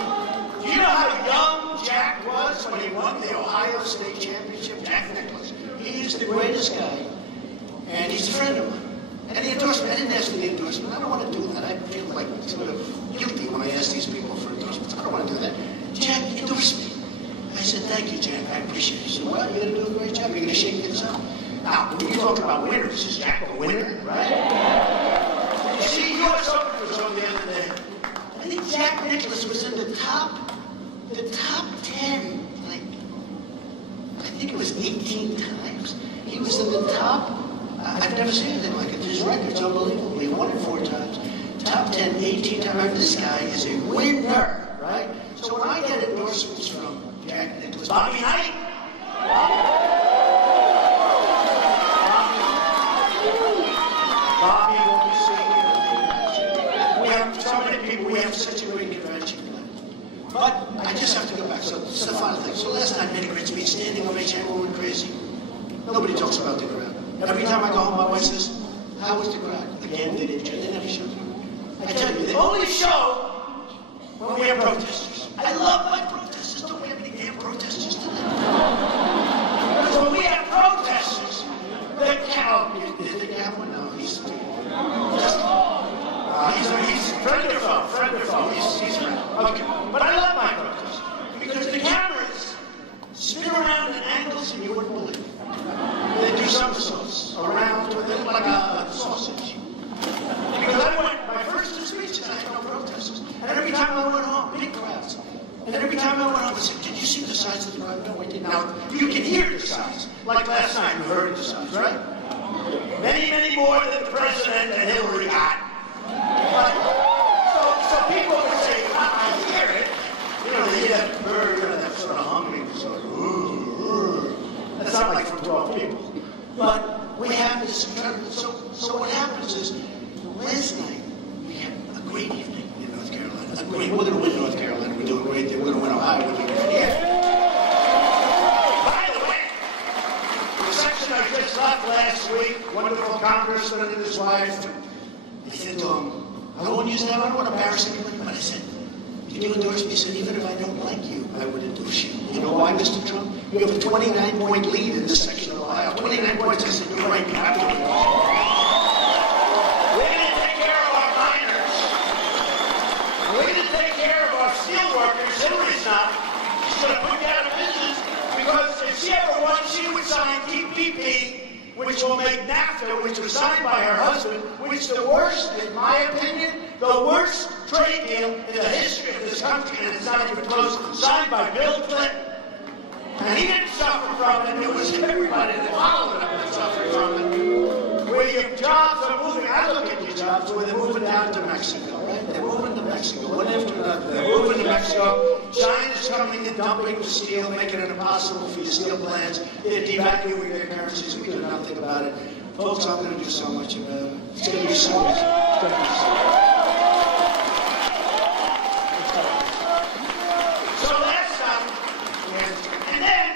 Do you know how young Jack was when he won the Ohio State Championship? Jack Nicklaus. He is the greatest guy, and he's a friend of mine. And he endorsed me. I didn't ask for the endorsement. I don't want to do that. I feel like sort of guilty when I ask these people for endorsements. I don't want to do that. Jack endorsed me. I said, thank you, Jack. I appreciate it. He said, well, you're going to do a great job. You're going to shake things up. Now, when you talk about winners, is Jack a winner, right? You see, U.S. Open was on the other day. I think Jack Nicklaus was in the top 10, like, I think it was 18 times. He was in the top, I've never seen anything like it. His record's unbelievable. He won it 4 times. Top 10, 18 times. This guy is a winner, right? So when I get endorsements from Jack Nicklaus, Bobby Knight, Bobby will be singing at the convention. We have so many people, we have such a great convention planned. But I just have to go back. So this is the final thing. So last night, many great speech, standing ovation, going crazy. Nobody talks about the crowd. Every time I go home, my wife says, how was the crowd? Again, they never show. I tell you, they only show when we have protesters. I love my protesters. Don't we have any damn protesters today? Because when we have protesters, the cow, did the cow? No, he's friend or foe, he's friend. Okay, but I love my protesters because the cameras spin around at angles and you wouldn't believe it. They do somersaults around with it like a sausage. Because I went, my first 2 speeches, I had no protesters. And every time I went home, big crowds. And every time I went home, I said, did you see the size of the crowd? No, I didn't. Now, you can hear the size. Like last night, you heard the size, right? Many, many more than the president and Hillary got. So people would say, I hear it. You know, they hear that bird, that sort of humming, sort of, ooh. That's not like from 12 people. But we have this incredible, so what happens is, last night, we had a great evening in North Carolina. We're going to win North Carolina. We're doing great there. We're going to win Ohio. We're doing great here. By the way, the section I just left last week, wonderful congressman and his wife, I said to him, I won't use that. I don't want to embarrass anybody, but I said, did you endorse me? He said, even if I don't like you, I would endorse you. You know why, Mr. Trump? You have a 29-point lead in this section of Ohio. 29 points. I said, you're right. You have to endorse me. We're going to take care of our miners. We're going to take care of our steel workers. Hillary's not. She's going to put you out of business because if she ever won, she would sign TPP, which will make NAFTA, which was signed by her husband, which is the worst, in my opinion, the worst trade deal in the history of this country, and it's not even close, signed by Bill Clinton. And he didn't suffer from it. It was everybody that followed him that suffered from it. Where your jobs are moving, I look at your jobs where they're moving down to Mexico, right? They're moving to Mexico, one after another. They're moving to Mexico. China's coming and dumping the steel, making it impossible for your steel plants. They're devaluing their currencies. We do nothing about it. Folks, I'm going to do so much about it. It's going to be so much. It's going to be so much. So last time, and then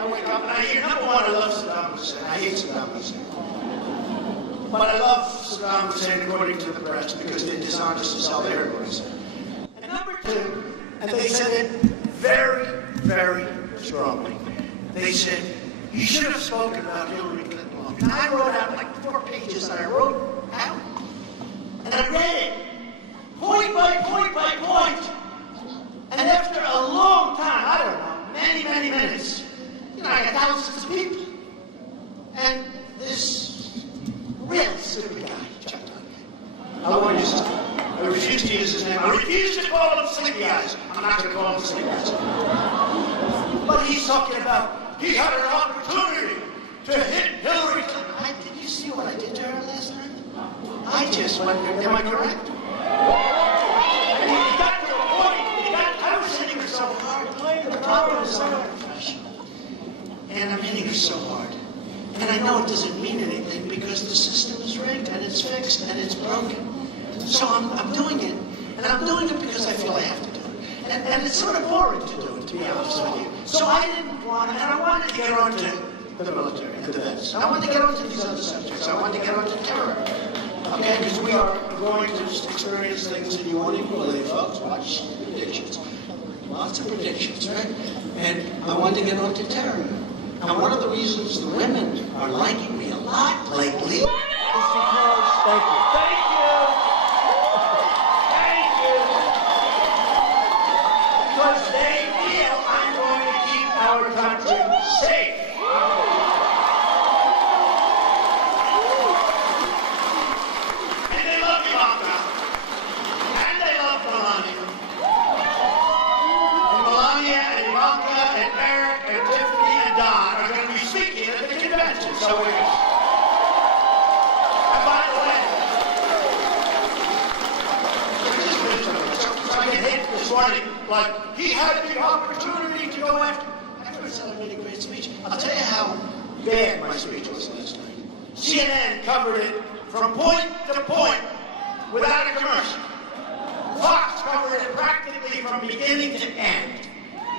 I wake up and I hear, number one, I love Saddam Hussein. I hate Saddam Hussein. But I love Saddam Hussein according to the press because they're dishonest as hell. They heard what I said. And number two, and they said it very, very strongly. They said, you should have spoken about Hillary Clinton long. And I wrote out like 4 pages that I wrote out. And I read it, point by point by point. And after a long time, I don't know, many, many minutes, you know, I got thousands of people. And this real stupid guy, Chuck Dunn. I won't use his name. I refuse to use his name. I refuse to call him Sleepy Eyes. I'm not going to call him Sleepy Eyes. But he's talking about he had an opportunity to hit Hillary Clinton. Did you see what I did to her last I just wonder, am I correct? I mean, it got to a point, I was hitting her so hard. The problem is I'm unprofessional. And I'm hitting her so hard. And I know it doesn't mean anything because the system is rigged and it's fixed and it's broken. So I'm doing it. And I'm doing it because I feel I have to do it. And it's sort of boring to do it, to be honest with you. So I didn't want to, and I wanted to get on to the military and the vets. I wanted to get on to these other subjects. I wanted to get on to terror. Okay, because we are going to experience things that you won't even believe, folks. Watch the predictions. Lots of predictions, right? And I wanted to get on to terror. And one of the reasons the women are liking me a lot lately is because... Thank you. Thank you! Thank you! Because they feel I'm going to keep our country safe. And they love Ivanka. And they love Melania. And Melania and Ivanka and Eric and Tiffany and Don are going to be speaking at the convention. So we're going to... And by the way, so I get hit this morning, like, he had the opportunity to go after... After I said I made a great speech, I'll tell you how bad my speech was last night. CNN covered it from point to point without a commercial. Fox covered it practically from beginning to end.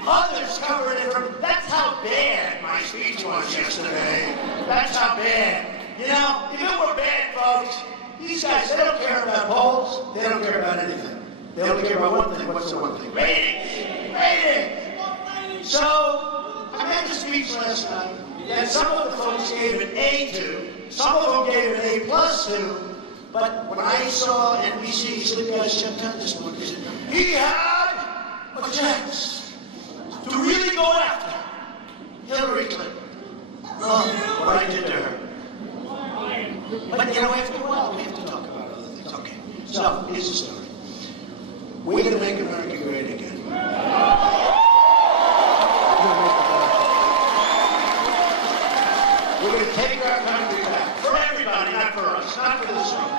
Others covered it from... That's how bad my speech was yesterday. That's how bad. You know, if it were bad, folks, these guys, they don't care about polls. They don't care about anything. They only care about one thing. What's the one thing? Ratings! Ratings! So, I made a speech last night that some of the folks gave an A to, some of them gave an A+ to, but when I saw NBC, Sleepy Eyes jumped out this morning, he said, he had a chance to really go after Hillary Clinton. Oh, what I did to her. But, you know, after a while, we have to talk about other things. Okay, so here's the story. We're going to make America great again. We're going to take our country back. For everybody, not for us. Not for this room.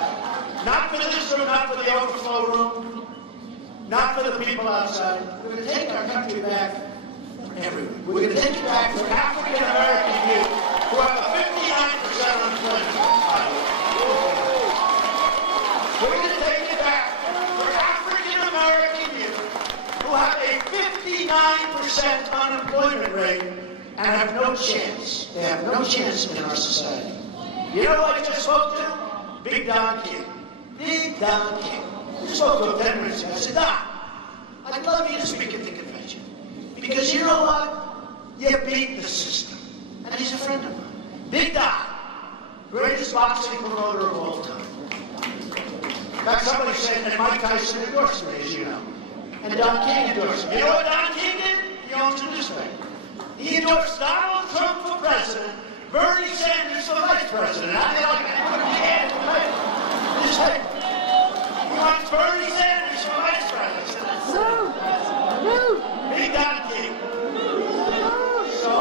Not for this room, not for the OhiFull room. Not for the people outside. We're going to take our country back for everyone. We're going to take it back for African American youth who have a 59% unemployment rate. We're going to take it back for African American youth who have a 59% unemployment rate and have no chance. They have no chance in our society. You know who I just spoke to? Big Don King. Big Don King. I just spoke to him 10 minutes ago. I said, Don, I'd love you to speak at the convention. Because you know what? You beat the system. And he's a friend of mine. Big Don, greatest boxing promoter of all time. In fact, somebody said that Mike Tyson endorsed me, as you know. And Don King endorsed me. You know what Don King did? He owns a newspaper. He endorsed Donald Trump for president, Bernie Sanders for vice president. I mean, like, I couldn't be added to the Just like, he wants Bernie Sanders for vice president. Big Don King. So...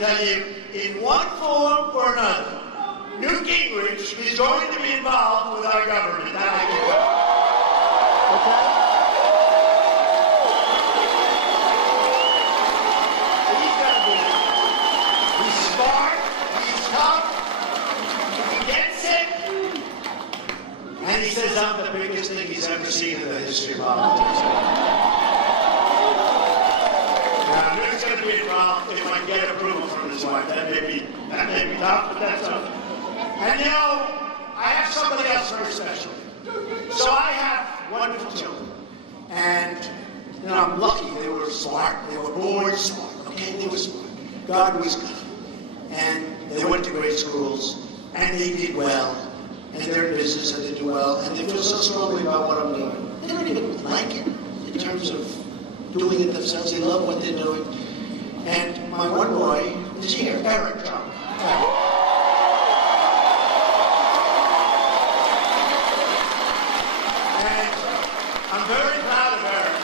tell you, in one form or another, Newt Gingrich is going to be involved with our government. That I can tell you. Okay? He's going to be. He's smart. He's tough. He gets it. And he says I'm the biggest thing he's ever seen in the history of politics. Now, Newt's going to be involved if I can get approval from his wife. That may be tough, but that's okay. And you know, I have somebody else very special. So I have wonderful children. And, you know, I'm lucky. They were smart. They were born smart. Okay, they were smart. God was good. And they went to great schools. And they did well. And and they're in business and they do well, and they feel so strongly about what I'm doing. They don't even like it in terms of doing it themselves. They love what they're doing. And my one boy is here, Eric Trump. And I'm very proud of Eric.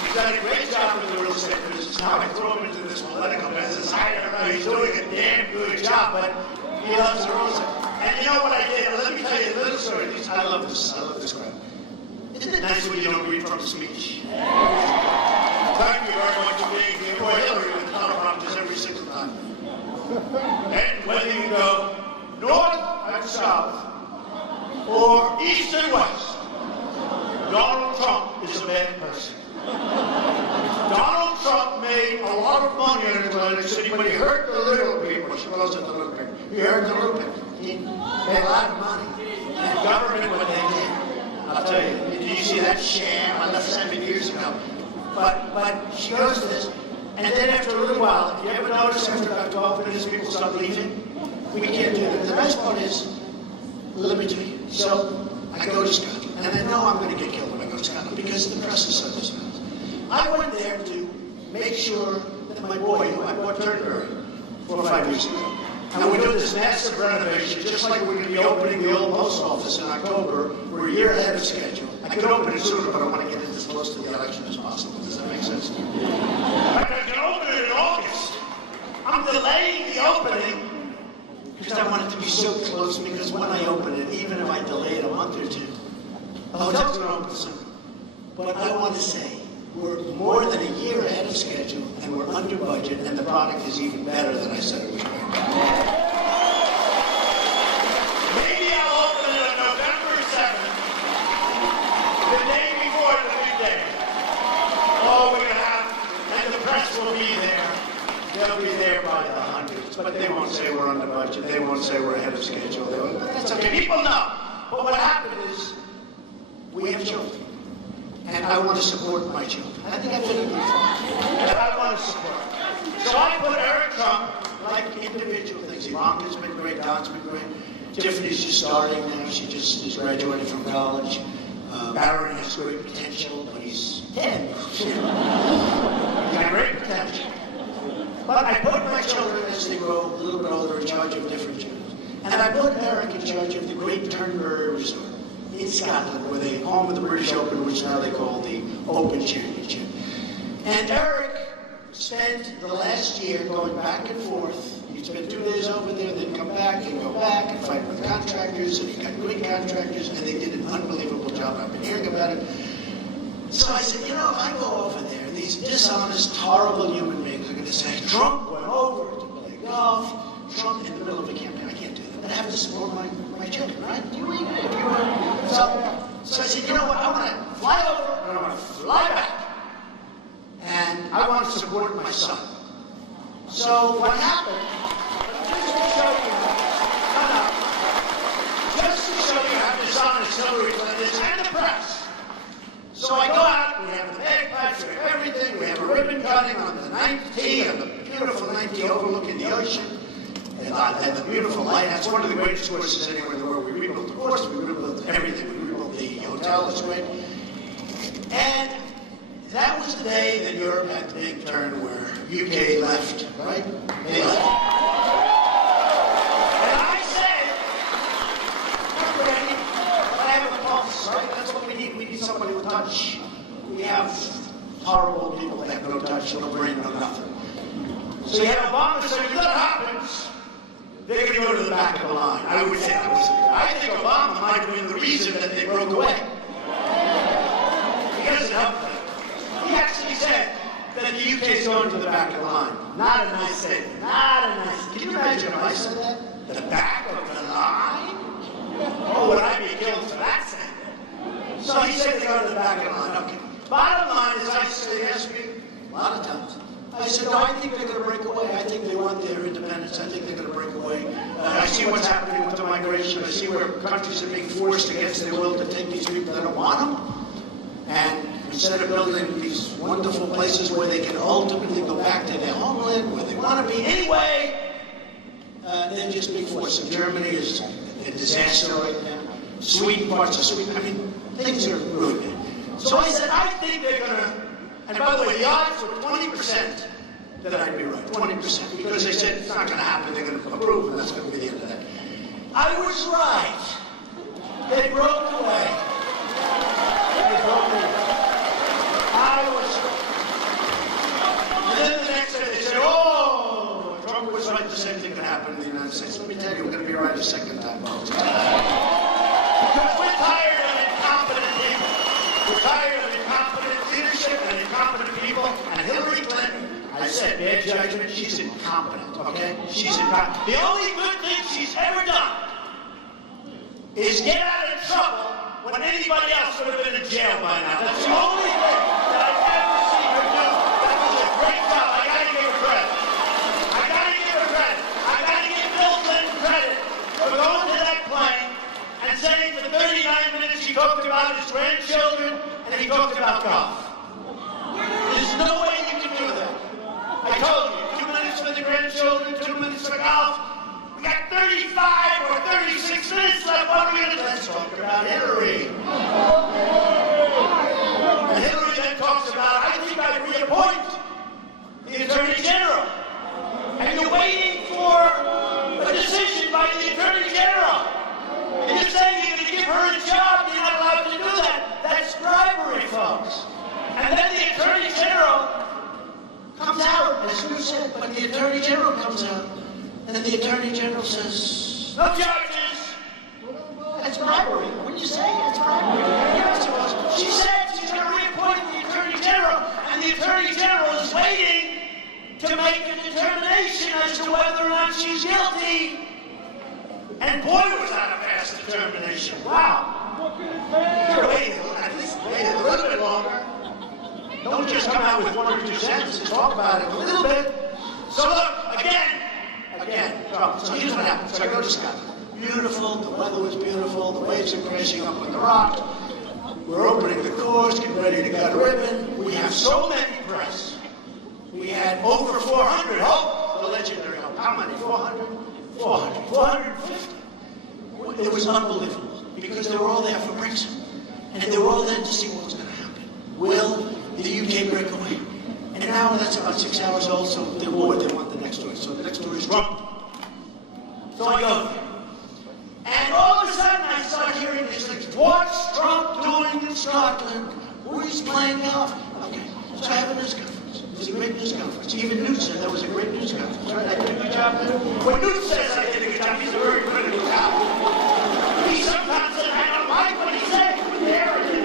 He's done a great job in the real estate business. Now I throw him into this political business. I don't know, he's doing a damn good job, but he loves the real estate. And you know what I did? Let me tell you a little story. I love this crowd. Isn't it nice when you don't read from a speech? Thank you very much for being here. Boy, Hillary with teleprompters every single time. And whether you go north and south, or east and west, Donald Trump is a bad person. Donald Trump made a lot of money in Atlantic City, but he hurt the little people. She calls it the little people. He hurt the little people. He made a lot of money. And government, what they did, I'll tell you. Did you see that sham? I left 7 years ago. But she goes to this, and then after a little while, if you ever notice after about 12 minutes, people start leaving, we can't do that. The best part is, let me tell you. So I go to Scotland, and I know I'm going to get killed when I go to Scotland because the press is so dishonest. I went there to make sure that my boy, who I bought Turnberry 4 or 5 years ago, and we're doing this massive renovation, just like we're going to be opening the old post office in October. We're a year ahead of schedule. I could open it sooner, but I want to get it as close to the election as possible. Does that make sense? I can open it in August. I'm delaying the opening because I want it to be so close, because when I open it, even if I delay it a month or two, the hotel's going to open soon. But I want to say, we're more than a year ahead of schedule, and we're under budget, and the product is even better than I said it was going to be. Maybe I'll open it on November 7th, the day before the big day. Oh, we're going to have, and the press will be there. They'll be there by the hundreds, but they won't say we're under budget. They won't say we're ahead of schedule. But that's okay. People know. But what happened is, we have children. And I want to support my children. I think I've been a good father. And I want to support them. So I put Eric Trump like individual things. Ivanka's been great, Don's been great. Tiffany's just starting now. She just is graduating from college. Barron has great potential, but he's 10. He's got great potential. But I put my children, as they grow a little bit older, in charge of different jobs. And I put Eric in charge of the Great Turnberry Resort in Scotland, where they home of the British Open, which now they call the Open Championship. And Eric spent the last year going back and forth. He'd spend 2 days over there, then come back and go back and fight with contractors, and he got great contractors, and they did an unbelievable job. I've been hearing about it. So I said, you know, if I go over there, these dishonest, horrible human beings are going to say, Trump went over to play golf, Trump in the middle of a campaign. I can't do that. But I have to support my children, right? Do you agree? So I said, you know what, I want to fly over, and I want to fly back. And I want to support my son. So what happened, just to show you how dishonest Hillary Clinton is, and the press. So I go out, we have the bagpipes, we have everything, we have a ribbon cutting on the 9th tee, and the beautiful 9th tee overlooking the ocean, and the beautiful lighthouse. It's one of the greatest courses anywhere in the world. We rebuilt the course, we rebuilt everything, we rebuilt the hotel, it's great. And that was the day that Europe had the big turn where UK left, right? They left. And I said, we're ready, but I have a pulse, right? That's what we need. We need somebody with touch. We have horrible people that have no touch, no brain, no nothing. So you had Obama saying, if that happens, they're going to go to the back of the line. I would say that was, I think Obama might have been the reason that they broke away. He doesn't help them. He actually said that the UK is going to the back of the line. Not a nice statement. Not a nice. Can you imagine if I said that? The back of the line? Oh, would I be killed for that statement? So he said they go to the back of the line. Okay. Bottom line is, I said, he asked me a lot of times. I said, no, I think they're going to break away. I think they want their independence. I think they're going to break away. I see what's happening with the migration. I see where countries are being forced against their will to take these people that don't want them. And instead of building these wonderful places where they can ultimately go back to their homeland, where they want to be anyway, they're just being forced. And Germany is a disaster right now. Sweden, parts of Sweden, I mean, things are really bad. So I said, I think they're going to, and by the way, the odds were 20% that I'd be right, 20%, because they said it's not going to happen, they're going to approve, and that's going to be the end of that. I was right. They broke away. They broke away. I was right. And then the next day they said, oh, Trump was right, the same thing could happen in the United States. Let me tell you, we're going to be right a second time, folks. Because we're tired of incompetent people. We're tired of incompetent leadership and incompetent people. And Hillary Clinton, I said, bad judgment, she's incompetent, okay? She's incompetent. The only good thing she's ever done is get out of trouble when anybody else would have been in jail by now. That's the only thing that I've ever seen her do. That was a great job. I gotta give her credit. I gotta give her credit. I gotta give Bill Clinton credit for going to that plane and saying for 39 minutes he talked about his grandchildren and he talked about golf. There's no way you can do that. I told you, 2 minutes for the grandchildren, 2 minutes for golf. We got 35 or 36 minutes left. What are we going to do? Let's talk about Hillary. And Hillary then talks about, I think I reappoint the Attorney General. And you're waiting for a decision by the Attorney General. And you're saying you're going to give her a job, you're not allowed to do that. That's bribery, folks. And then the Attorney General comes out, as you said, but the Attorney General comes out, and then the Attorney General says, no charges. That's bribery. Wouldn't you say it's bribery? Yes, it was. She said she's going to reappoint the Attorney General, and the Attorney General is waiting to make a determination as to whether or not she's guilty. And boy, was that a fast determination. Wow. You're waiting, at least wait a little bit longer. Don't just come out with 1 or 2 sentences. Talk about it a little bit. So look, again, Trump. So here's what happened. So I go to Scotland. Beautiful. The weather was beautiful. The waves are crashing up on the rock. We're opening the course, getting ready to cut a ribbon. We have so many press. We had over 400. Hope, the legendary Hope. How many? 400? 400. 450. It was unbelievable because they were all there for Brexit. And they were all there to see what was going to happen. Will the UK break away? And now that's about 6 hours old, so they want the next story. So the next story is Trump. So I go there. And all of a sudden I start hearing these things. What's Trump doing in Scotland? Where he's playing golf? Okay, so I have a news conference. It was a great news conference. Even Newt said that was a great news conference, right? I did a good job there. When Newt says I did a good job, he's a very critical guy. He sometimes said, I don't like what he said. There it is.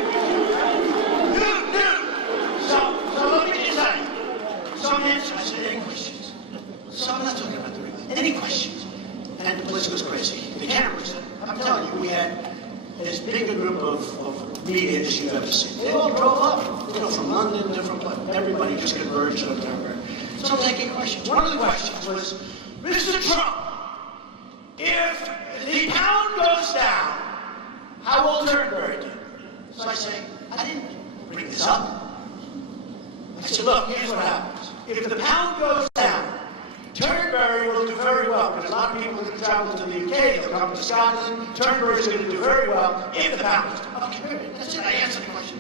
Newt. So let me just tell you. Some answers, I said, any questions? So I'm not talking about the real. Any questions? And the place goes crazy. The cameras, I'm telling you, we had as big a group of media as you've ever seen. They all drove up, from London, different places. Everybody just converged on Turnberry. So I'm taking questions. One of the questions was, Mr. Trump, if the pound goes down, how will Turnberry do? So I say, I didn't bring this up. I said, look, here's what happens. If the pound goes down, Turnberry will do very well, because a lot of people are going to travel to the UK, they'll come to Scotland. Turnberry is going to do very well if the pound goes down. Okay, good. That's it. I answered the question.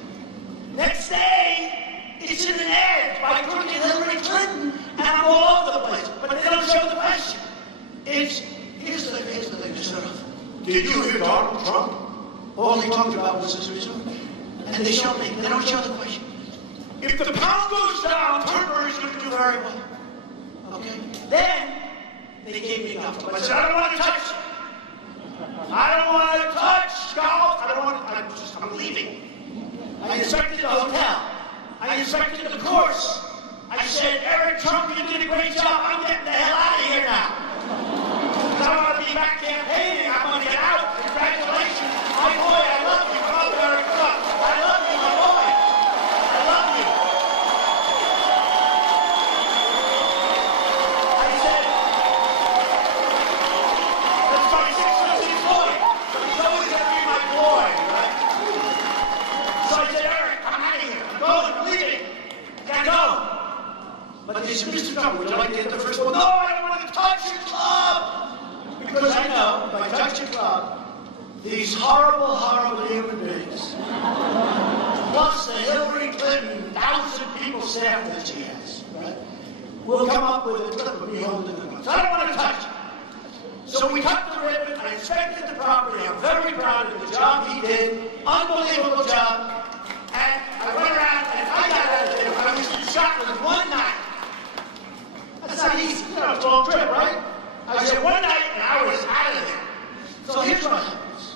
Next day, it's in an ad by crooked Hillary Clinton, and I'm all over the place. But they don't show the question. Here's the thing to start off. Did you hear Donald Trump? All he talked about was his resort. And they show me. They don't show the question. If the pound goes down, Turnberry is going to do very well. Okay? Then, they gave me a golf club. I said, I don't want to touch it. I don't want to touch golf. I'm leaving. I inspected the hotel. I inspected the course. I said, Eric Trump, you did a great job. I'm getting the hell out of here now. Because I want to be back campaigning. I want to get out. Congratulations. My boy, I love you. Come, Eric Trump. I love you, my boy. I love you. I said, that's my 6'6" boy. He's always going to be my boy, right? So I said, Eric, I'm out of here. I'm going. I'm leaving. Gotta go. But they said, Mr. Trump, would you like to hit the first one? No, I don't want to touch your club. Because I know, by touching club, these horrible, horrible human beings, plus the Hillary Clinton 1,000 people staff that she has, right, will come up with a clip of me holding them up. So I don't want to touch it. So we cut the ribbon. I inspected the property. I'm very proud of the job he did. Unbelievable job. And I went around and I got out of there. I was in Scotland one night. That's not easy. You know, it's a long trip, right? I was there one night and I was out of there. So here's what happens.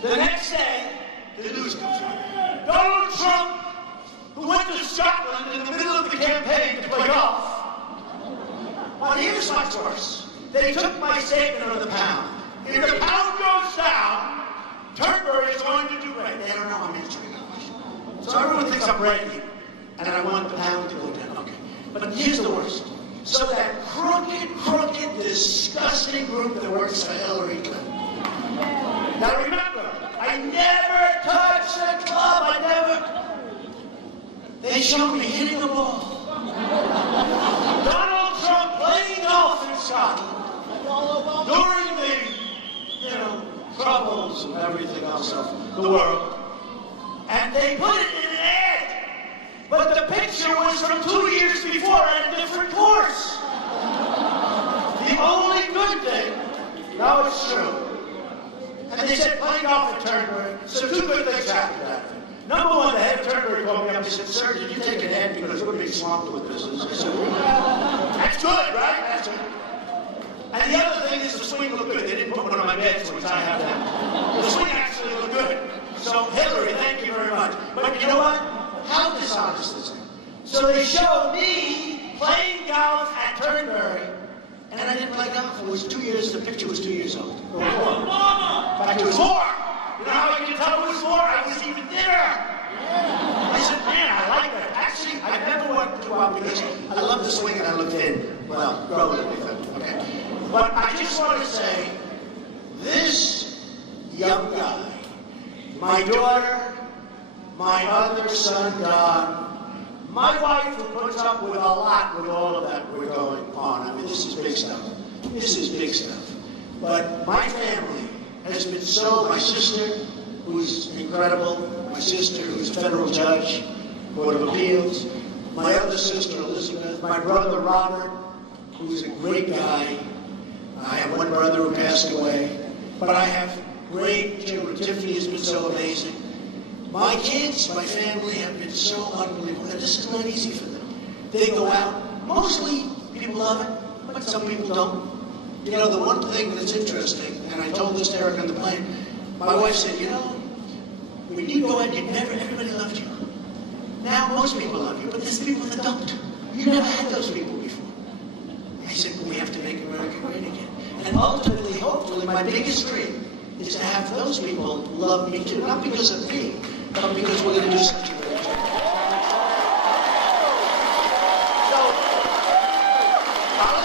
The next day, the news comes out. Donald Trump, who went to Scotland in the middle of the campaign to play golf. Well, here's much worse. They took my statement of the pound. If the pound goes down, Turnberry is going to do right. They don't know I'm answering that question. So everyone thinks I'm ready, and I want the pound to go down. Okay. But here's the worst. So that crooked, disgusting group that works for Hillary Clinton. Now remember, I never touched the club. They showed me hitting the ball. Donald Trump playing golf in Scotland during the, troubles and everything else of the world. And they put it in an ad. But the picture was from 2 years before at a different course. The only good thing, now it's true. And they said playing golf at Turnberry. So two good things happened out of it. Number one, the head of Turnberry called me up and said, "Sir, did you take an ad because we're being swamped with business?" I said, "That's good, right? That's good." And the other thing is the swing looked good. They didn't put one on my bed swings. I have that. The swing actually looked good. So, Hillary, thank you very much. But you know what? How dishonest is it? So they showed me playing golf at Turnberry, and I didn't play golf. It was 2 years. The picture was 2 years old. In fact, it was more. You know how I could tell it was more? I was even thinner. I said, man, I like that. Actually, I never wanted to go out because I love the swing and I look thin. Well, relatively thin. Okay. But I just want to say, this young guy, my daughter, my other son, Don, my wife who puts up with a lot with all of that we're going on. I mean, this is big stuff. This is big stuff. But my family has been so, my sister, who's incredible, my sister, who's a federal judge, Board of Appeals, my other sister, Elizabeth, my brother, Robert, who's a great guy. I have one brother who passed away, but I have great children. Tiffany has been so amazing. My kids, my family have been so unbelievable, and this is not easy for them. They go out, mostly people love it, but some people don't. You know, the one thing that's interesting, and I told this to Eric on the plane, my wife said, when you go out, everybody loved you. Now most people love you, but there's people that don't. You never had those people before. I said, well, we have to make America great again. And ultimately, hopefully, my biggest dream is to have those people love me too. Not because of me, but because we're going to do such a great job. So, I'll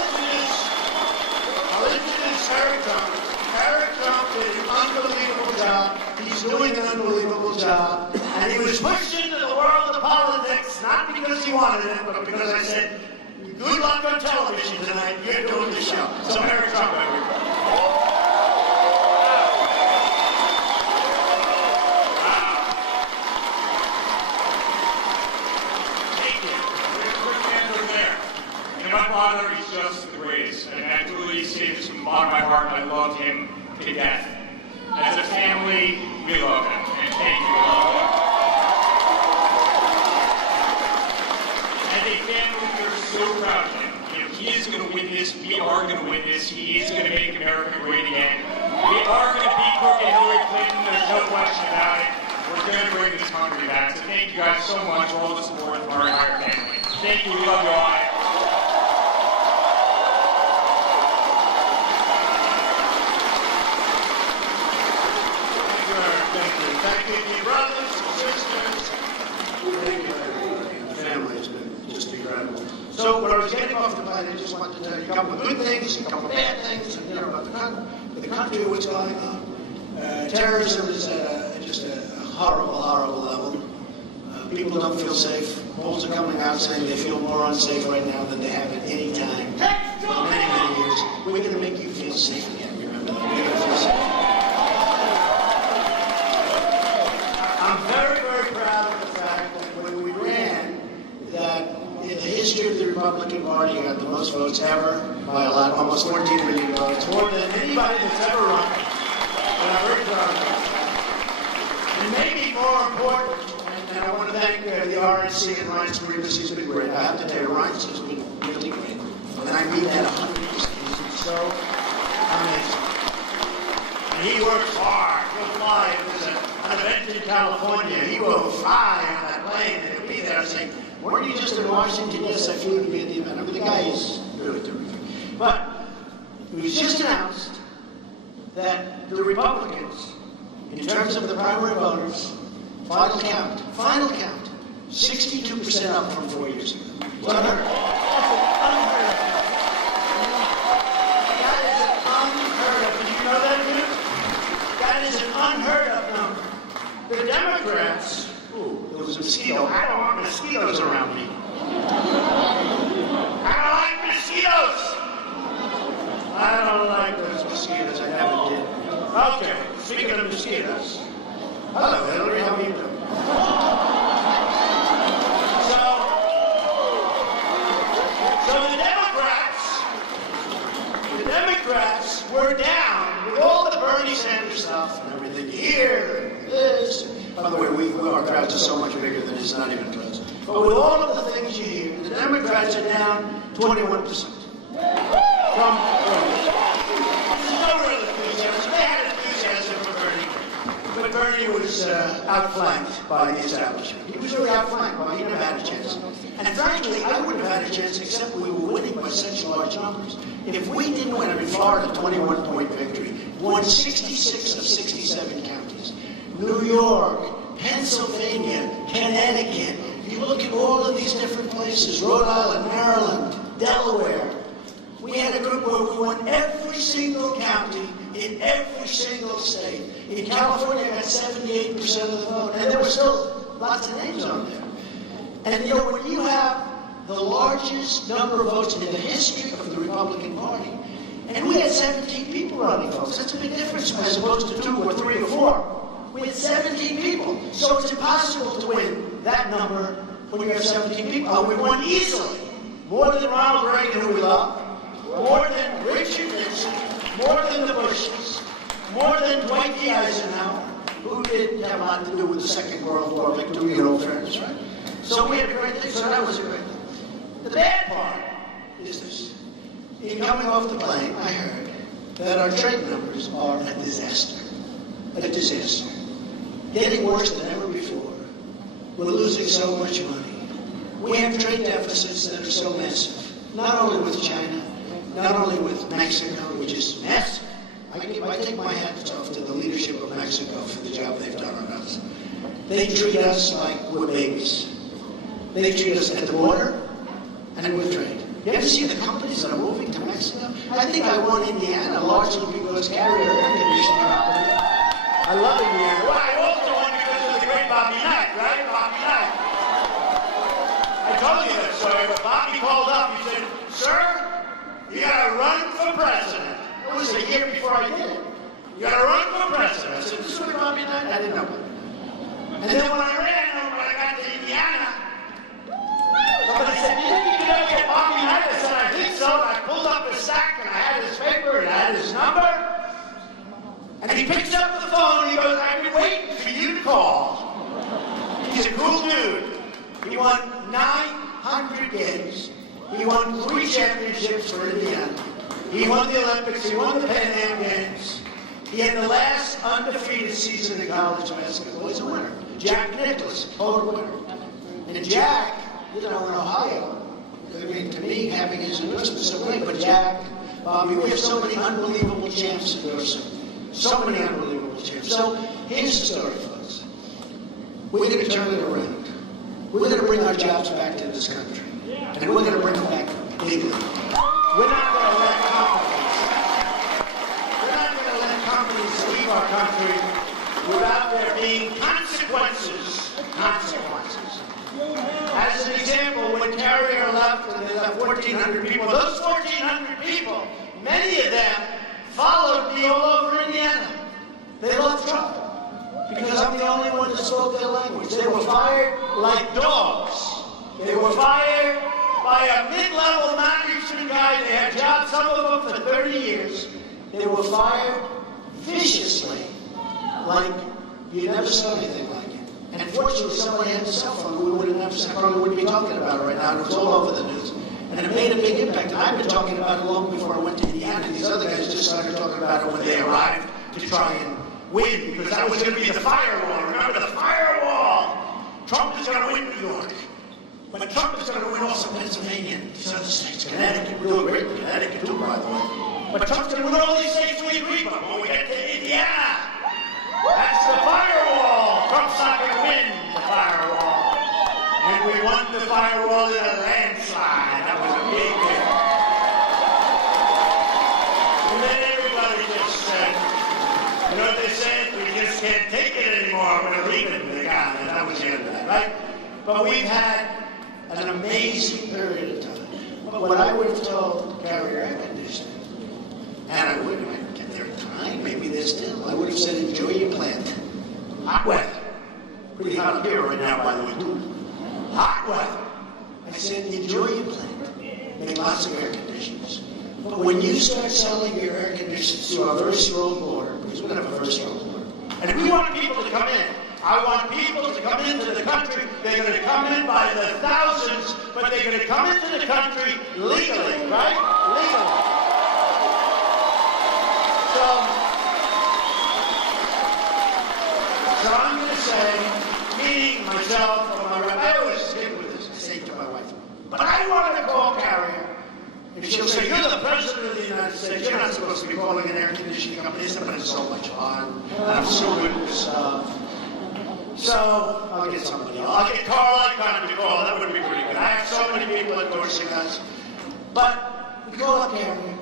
introduce Eric Trump. Eric Trump did an unbelievable job. He's doing an unbelievable job. And he was pushed into the world of politics, not because he wanted it, but because I said, good luck on television tonight. You're doing the show. So Eric Trump, everybody. Thank you. Quick answer there. My father is just the greatest. And I truly say this from the bottom of my heart. I love him to death. As a family, we love him. And thank you. As a family, we're so proud of him. He is going to win this. We are going to win this. He is going to make America great again. We are going to beat Hillary Clinton. There's no question about it. We're going to bring this country back. So thank you guys so much for all the support from our entire family. Thank you. We love you all. Thank you, brothers and sisters. Thank you, everybody. The family has been just incredible. So when I was getting off the plane, I just wanted to tell you a couple of good things, a couple of bad things, and about the country, what's going on. Terrorism is at just a horrible, horrible level. People don't feel safe. Polls are coming out saying they feel more unsafe right now than they have at any time in many, many years. We're going to make you feel safe again. I'm very, very proud of the fact that when we ran, that in the history of the Republican Party, got the most votes ever by a lot, almost 14 million votes, more than anybody that's ever run. And I'm very proud of that. And maybe more important, and I want to thank the RNC and Ryan Scribus, he's been great. I have to tell you, Ryan has been really great. And I mean that 100%. He's been so amazing. And he works hard. He'll fly. It was an event in California. He will fly on that plane and he'll be there saying, weren't you just in Washington? Yes, I flew to be at the event. I mean, the guy is really terrific. But it was just announced that the Republicans, in terms of the primary voters, final count, 62% up from 4 years ago. It's unheard of. That is unheard of. Did you know that, Newt? That is an unheard of number. The Democrats, there was a mosquito. I don't want mosquitoes around me. I don't like mosquitoes. I don't like those mosquitoes. I never did. Okay, speaking of mosquitoes. Hello, Hillary. How are you doing? So the Democrats were down with all the Bernie Sanders stuff and everything here and this. By the way, our crowds are so much bigger than it's not even close. But with all of the things you hear, the Democrats are down 21%. From there's no real enthusiasm. They had enthusiasm for Bernie. But Bernie was outflanked by the establishment. He was really outflanked. Well, he never had a chance. And frankly, I wouldn't have had a chance except we were winning by such large numbers. If we didn't win, in Florida, 21-point victory, won 66 of 67 counties. New York, Pennsylvania, Connecticut. You look at all of these different places, Rhode Island, Maryland, Delaware. We had a group where we won every single county in every single state. In California, I got 78% of the vote, and there were still lots of names on there. And you know, when you have the largest number of votes in the history of the Republican Party, and we had 17 people running, folks. That's a big difference as opposed to 2 or 3 or 4. We had 17 people. So it's impossible to win that number when you have 17 people. We won easily. More than Ronald Reagan, who we love. More than Richard Nixon. More than the Bushes. More than Dwight D. Eisenhower, who did have a lot to do with the Second World War victory, in all fairness, right? So we had a great thing. So that was a great thing. The bad part is this. In coming off the plane, I heard that our trade numbers are a disaster. A disaster. Getting worse than ever before. We're losing so much money. We have trade deficits that are so massive. Not only with China, not only with Mexico, which is massive. I take my hat off to the leadership of Mexico for the job they've done on us. They treat us like we're babies. They treat us at the border and with trade. You ever see the companies that are moving to Mexico? I think I won Indiana largely because Carrier air conditioning operated. I love Indiana. Well, I also won because of the great Bobby Knight, right? Bobby Knight. I told you that story, but Bobby called up. He said, "Sir, you got to run for president." It was a year before I did it. You got to run for president. I said, "This is what Bobby Knight." I didn't know it. And then when I got to Indiana, somebody said, "You think you can ever get Bobby Knight?" I said, "I think so." And I pulled up his sack and I had his paper and I had his number. And he picks up the phone and he goes, "I've been waiting for you to call." He's a cool dude. He won 900 games. He won 3 championships for Indiana. He won the Olympics. He won the Pan Am Games. He had the last undefeated season in college basketball. He's a winner. Jack Nicklaus, total winner. And Jack, you know, in Ohio, I mean, to me, having his endorsement so great, but Jack, Bobby, we have so many unbelievable champs endorsing. So many unbelievable champs. So here's the story, folks. We're going to turn it around. We're going to bring our jobs back to this country. And we're going to bring them back legally. We're not going to let companies leave our country without there being consequences. Consequences. As an example, when Carrier left and they left 1,400 people, those 1,400 people, many of them followed me all over Indiana. They love Trump because I'm the only one that spoke their language. They were fired like dogs. They were fired by a mid-level management guy. They had jobs, some of them for 30 years. They were fired viciously, like you never saw anything like it. And fortunately, somebody had a cell phone. We probably wouldn't be talking about it right now. And it was all over the news. And it made a big impact. And I've been talking about it long before I went to Indiana. These other guys just started talking about it when they arrived to try and win, because that was going to be the firewall. Remember the firewall? Trump is going to win New York. But Trump is going to win also Pennsylvania and these other states. Connecticut, real great in Connecticut too, by the way. But Trump's going to win all these states we agree on. When we get to Indiana, that's the firewall. Trump's not going to win the firewall. And we won the firewall in a landslide. That was a big deal. And then everybody just said, you know what they said? We just can't take it anymore. We're leaving the guy. And that was the end of that, right? But we've had an amazing period of time. But what I would have told Carrier Air Conditioning, and I wouldn't have get there in time, maybe they're still, I would have said, enjoy your plant. Hot weather. Pretty hot up here right now, by the way, too. Hot weather. I said, enjoy your plant. Make lots of air conditioners. But when you start selling your air conditioners through a very strong border, because we're going to have a very strong border, and if we want people to come in, I want people to come into the country. They're going to come in by the thousands, but they're going to come into the country legally, right? Legally. So I'm going to say, meaning myself or my wife, I always stick with this, I say to my wife, but I want to call Carrier, and she'll say, you're the president of the United States, you're not supposed to be calling an air conditioning company, but it's so much fun, and I'm so good at this stuff. So, I'll get somebody else. I'll get Carl Icahn to call. That would be pretty good. I have so many people endorsing us. But we call up Carrier.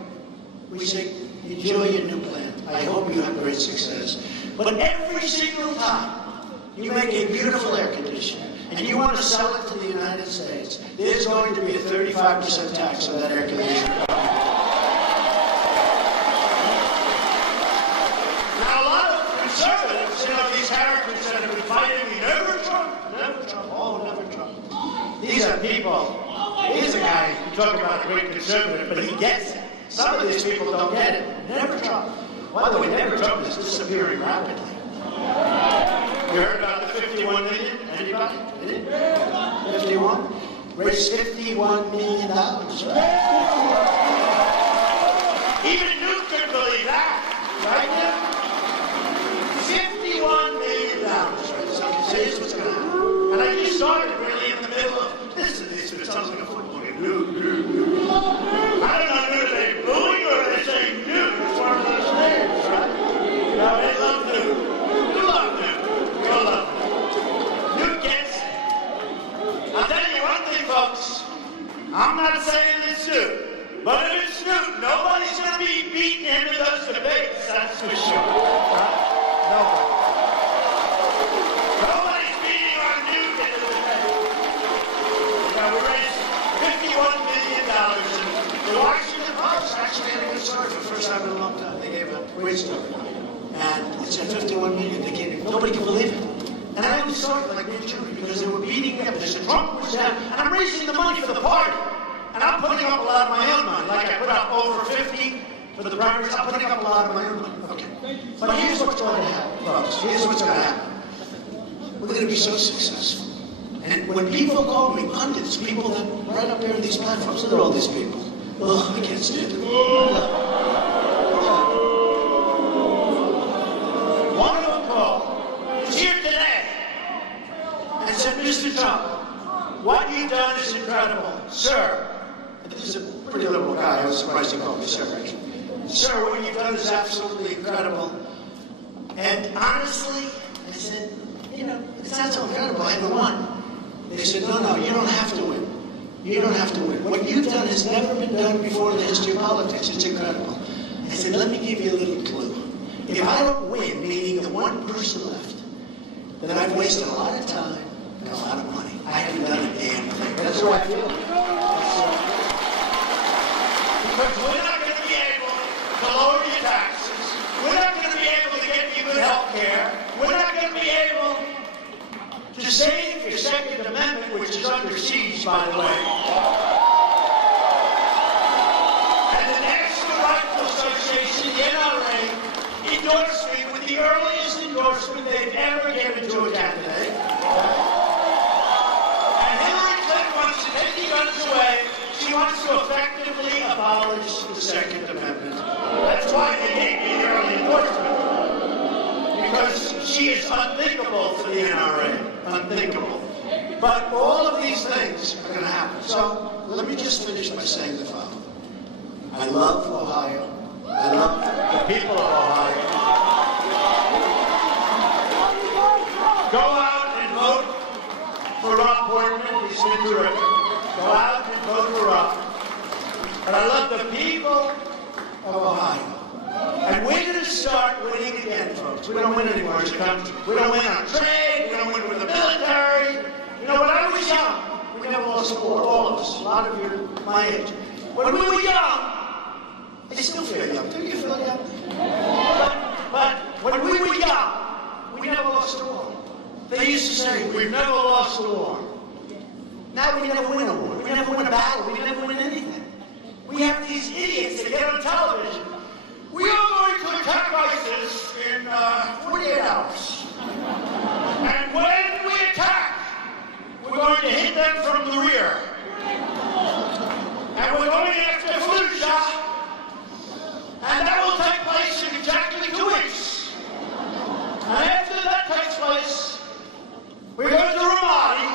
We say, enjoy your new plant. I hope you have great success. But every single time you make a beautiful air conditioner and you want to sell it to the United States, there's going to be a 35% tax on that air conditioner. Now, a lot of conservatives, you know, these characters that have been fighting me, never Trump, oh, never Trump. These are people, here's a guy who talk about a great conservative, but he gets it. Some of these people don't get it. Never Trump. By the way, never Trump is disappearing rapidly. You heard about the 51 million? Anybody? 51? Raised $51 million. Even Newt couldn't believe that. Right now? $51 million. Right? So here's what's going to happen. And I just started really in the middle of this. It sounds like a football game. I don't know whether they're booing or they're saying Newt. It's one of those names, right? No, they love Newt. You love Newt. We all love Newt. Newt gets it. I'll tell you one thing, folks. I'm not saying it's Newt. But if it's Newt, nobody's going to be beating him in those debates. That's for sure. Right? Nobody. Nobody's beating our Newt in the debate. Now, we raised $51 million. The Washington Post actually had a good story for the first time in a long time. They gave a great story. And it said 51 million. They came in. Nobody could believe it. And I only saw it like Newt Gingrich because they were beating me up. They said Trump was down. And I'm raising the money for the party. And I'm putting up a lot of my own money. Like I put up over 50 for the primaries. I'm putting up a lot of my own money. Okay. But here's what's going to happen, folks. Here's what's going to happen. We're going to be so successful. And when people call me pundits, people that right up there in these platforms, look at all these people. Oh, I can't stand it. One of them called. He's here today. And said, Mr. Trump, what you've done is incredible. Sir, and this is a pretty liberal guy. I was surprised he called me sir, actually. Sir, what you've done is absolutely incredible. And honestly, I said, you know, it's not so incredible. I haven't won. They said, no, you don't have to win. You don't have to win. What you've done has never been done before in the history of politics. It's incredible. I said, let me give you a little clue. If I don't win, meaning the one person left, then I've wasted a lot of time and a lot of money. I haven't done a damn thing. That's the way I feel. Because we're not going to be able to lower your taxes. save your Second Amendment, which is under siege, by the way. And the National Rifle Association, the NRA, endorsed me with the earliest endorsement they've ever given to a candidate. And Hillary Clinton wants to take the guns away. She wants to effectively abolish the Second Amendment. That's why they gave me the early endorsement. Because she is unthinkable for the NRA. Unthinkable. But all of these things are going to happen. So let me just finish by saying the following. I love Ohio. I love the people of Ohio. Go out and vote for Rob Portman. He's been terrific. Go out and vote for Rob. But I love the people of Ohio. And we're going to start winning again, folks. We don't win anymore as a country. We don't win on trade. We don't win with the military. You know, when I was young, we never lost a war. All of us. A lot of you are my age. When we were young, I still feel young. Do you feel young? But when we were young, we never lost a war. They used to say, we've never lost a war. Now we never win a war. We never win a battle. We never win anything. We have these idiots that get on television. We are going to attack ISIS in 48 hours. And when we attack, we're going to hit them from the rear. And we're going after Fallujah. And that will take place in exactly 2 weeks. And after that takes place, we're going to Ramadi.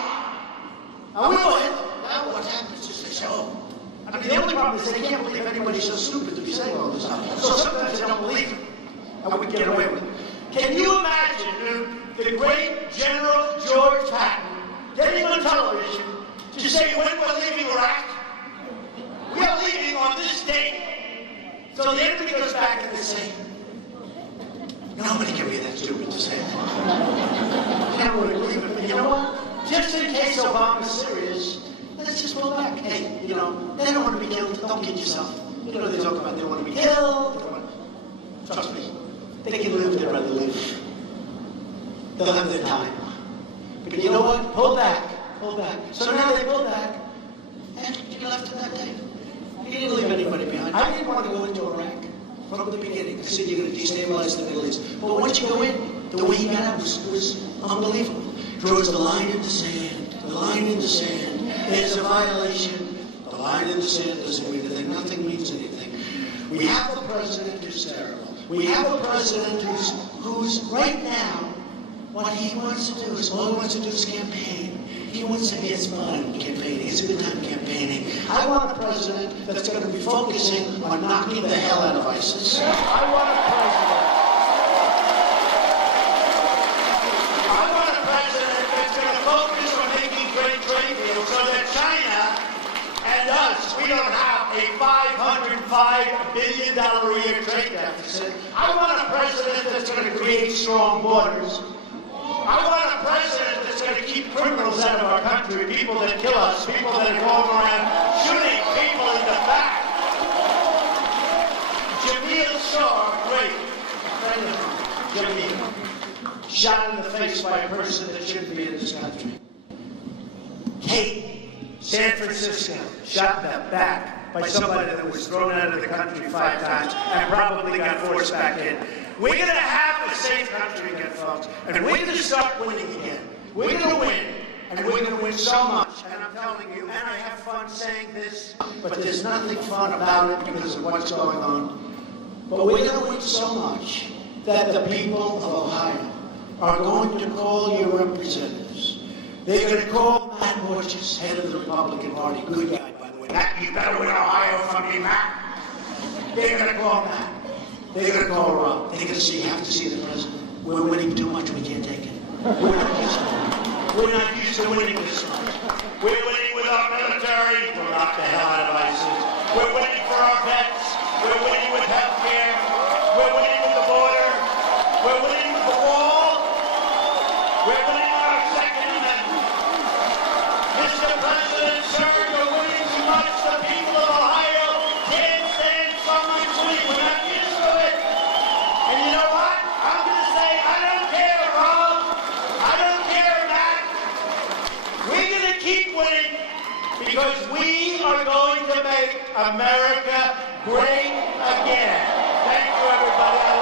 And we will hit them. Now what happens is they say, oh. I mean, the only problem is they can't believe anybody's so stupid to be saying all this stuff. So sometimes they don't believe it. And we get away with it. Can you imagine, dude, the great General George Patton getting on television to say when we're leaving Iraq? We are leaving on this date. So the enemy goes back and they say, nobody can be that stupid to say that. I can't really believe it, but you know what? Just in case Obama's serious, let's just pull back. Hey, you know, they don't want to be killed. Don't kid yourself. You know, they talk about they want to be killed. Trust me. They can live, they'd rather live. They'll have their time. But you know what? Pull back. Pull back. So now they pull back. And you left it that day. You didn't leave anybody behind. I didn't want to go into Iraq from the beginning. I said you're going to destabilize the Middle East. But once you go in, the way he got out was unbelievable. Draws the line in the sand. The line in the sand. It's a violation. The line in the sand doesn't mean anything. Nothing means anything. We have a president who's terrible. We have a president who's right now, what he wants to do is, all he wants to do is campaign. He wants to get fun campaigning. It's a good time campaigning. I want a president that's going to be focusing on knocking the hell out of ISIS. I want a president that's going to focus on making great trade deals so that China and us, we don't have a $505 billion a year trade deficit. I want a president that's going to create strong borders. I want a president that's going to keep criminals out of our country, people that kill us, people that are going around shooting people in the back. Jamil Shah, great friend of mine, Jamil, shot in the face by a person that shouldn't be in this country. Kate, San Francisco, shot in the back by somebody that was thrown out of the country 5 times and probably got forced back in. We're going to have a safe country again, folks, and we're going to start winning again. We're going to win, and we're going to win so much. And I'm telling you, and I have fun saying this, but there's nothing fun about it because of what's going on. But we're going to win so much that the people of Ohio are going to call your representatives. They're going to call Matt Borges, head of the Republican Party, good guy, by the way. Matt, you better win Ohio from me, Matt. They're going to call Matt. They're going to call Rob. They're going to say, you have to see the president. We're winning too much. We can't take it. We're not used to winning this much. We're winning with our military. We'll knock the hell out of ISIS. We're winning for our vets. We're winning with health care. We're winning with the border. We're winning with the wall. We're winning with our Second Amendment. Mr. President, sir, you're winning too much. The people of Ohio can't stand someone winning. We're not used to it. And you know what? I'm going to say, I don't care, Rob. I don't care, Matt. because we are going to make America great again. Thank you, everybody. I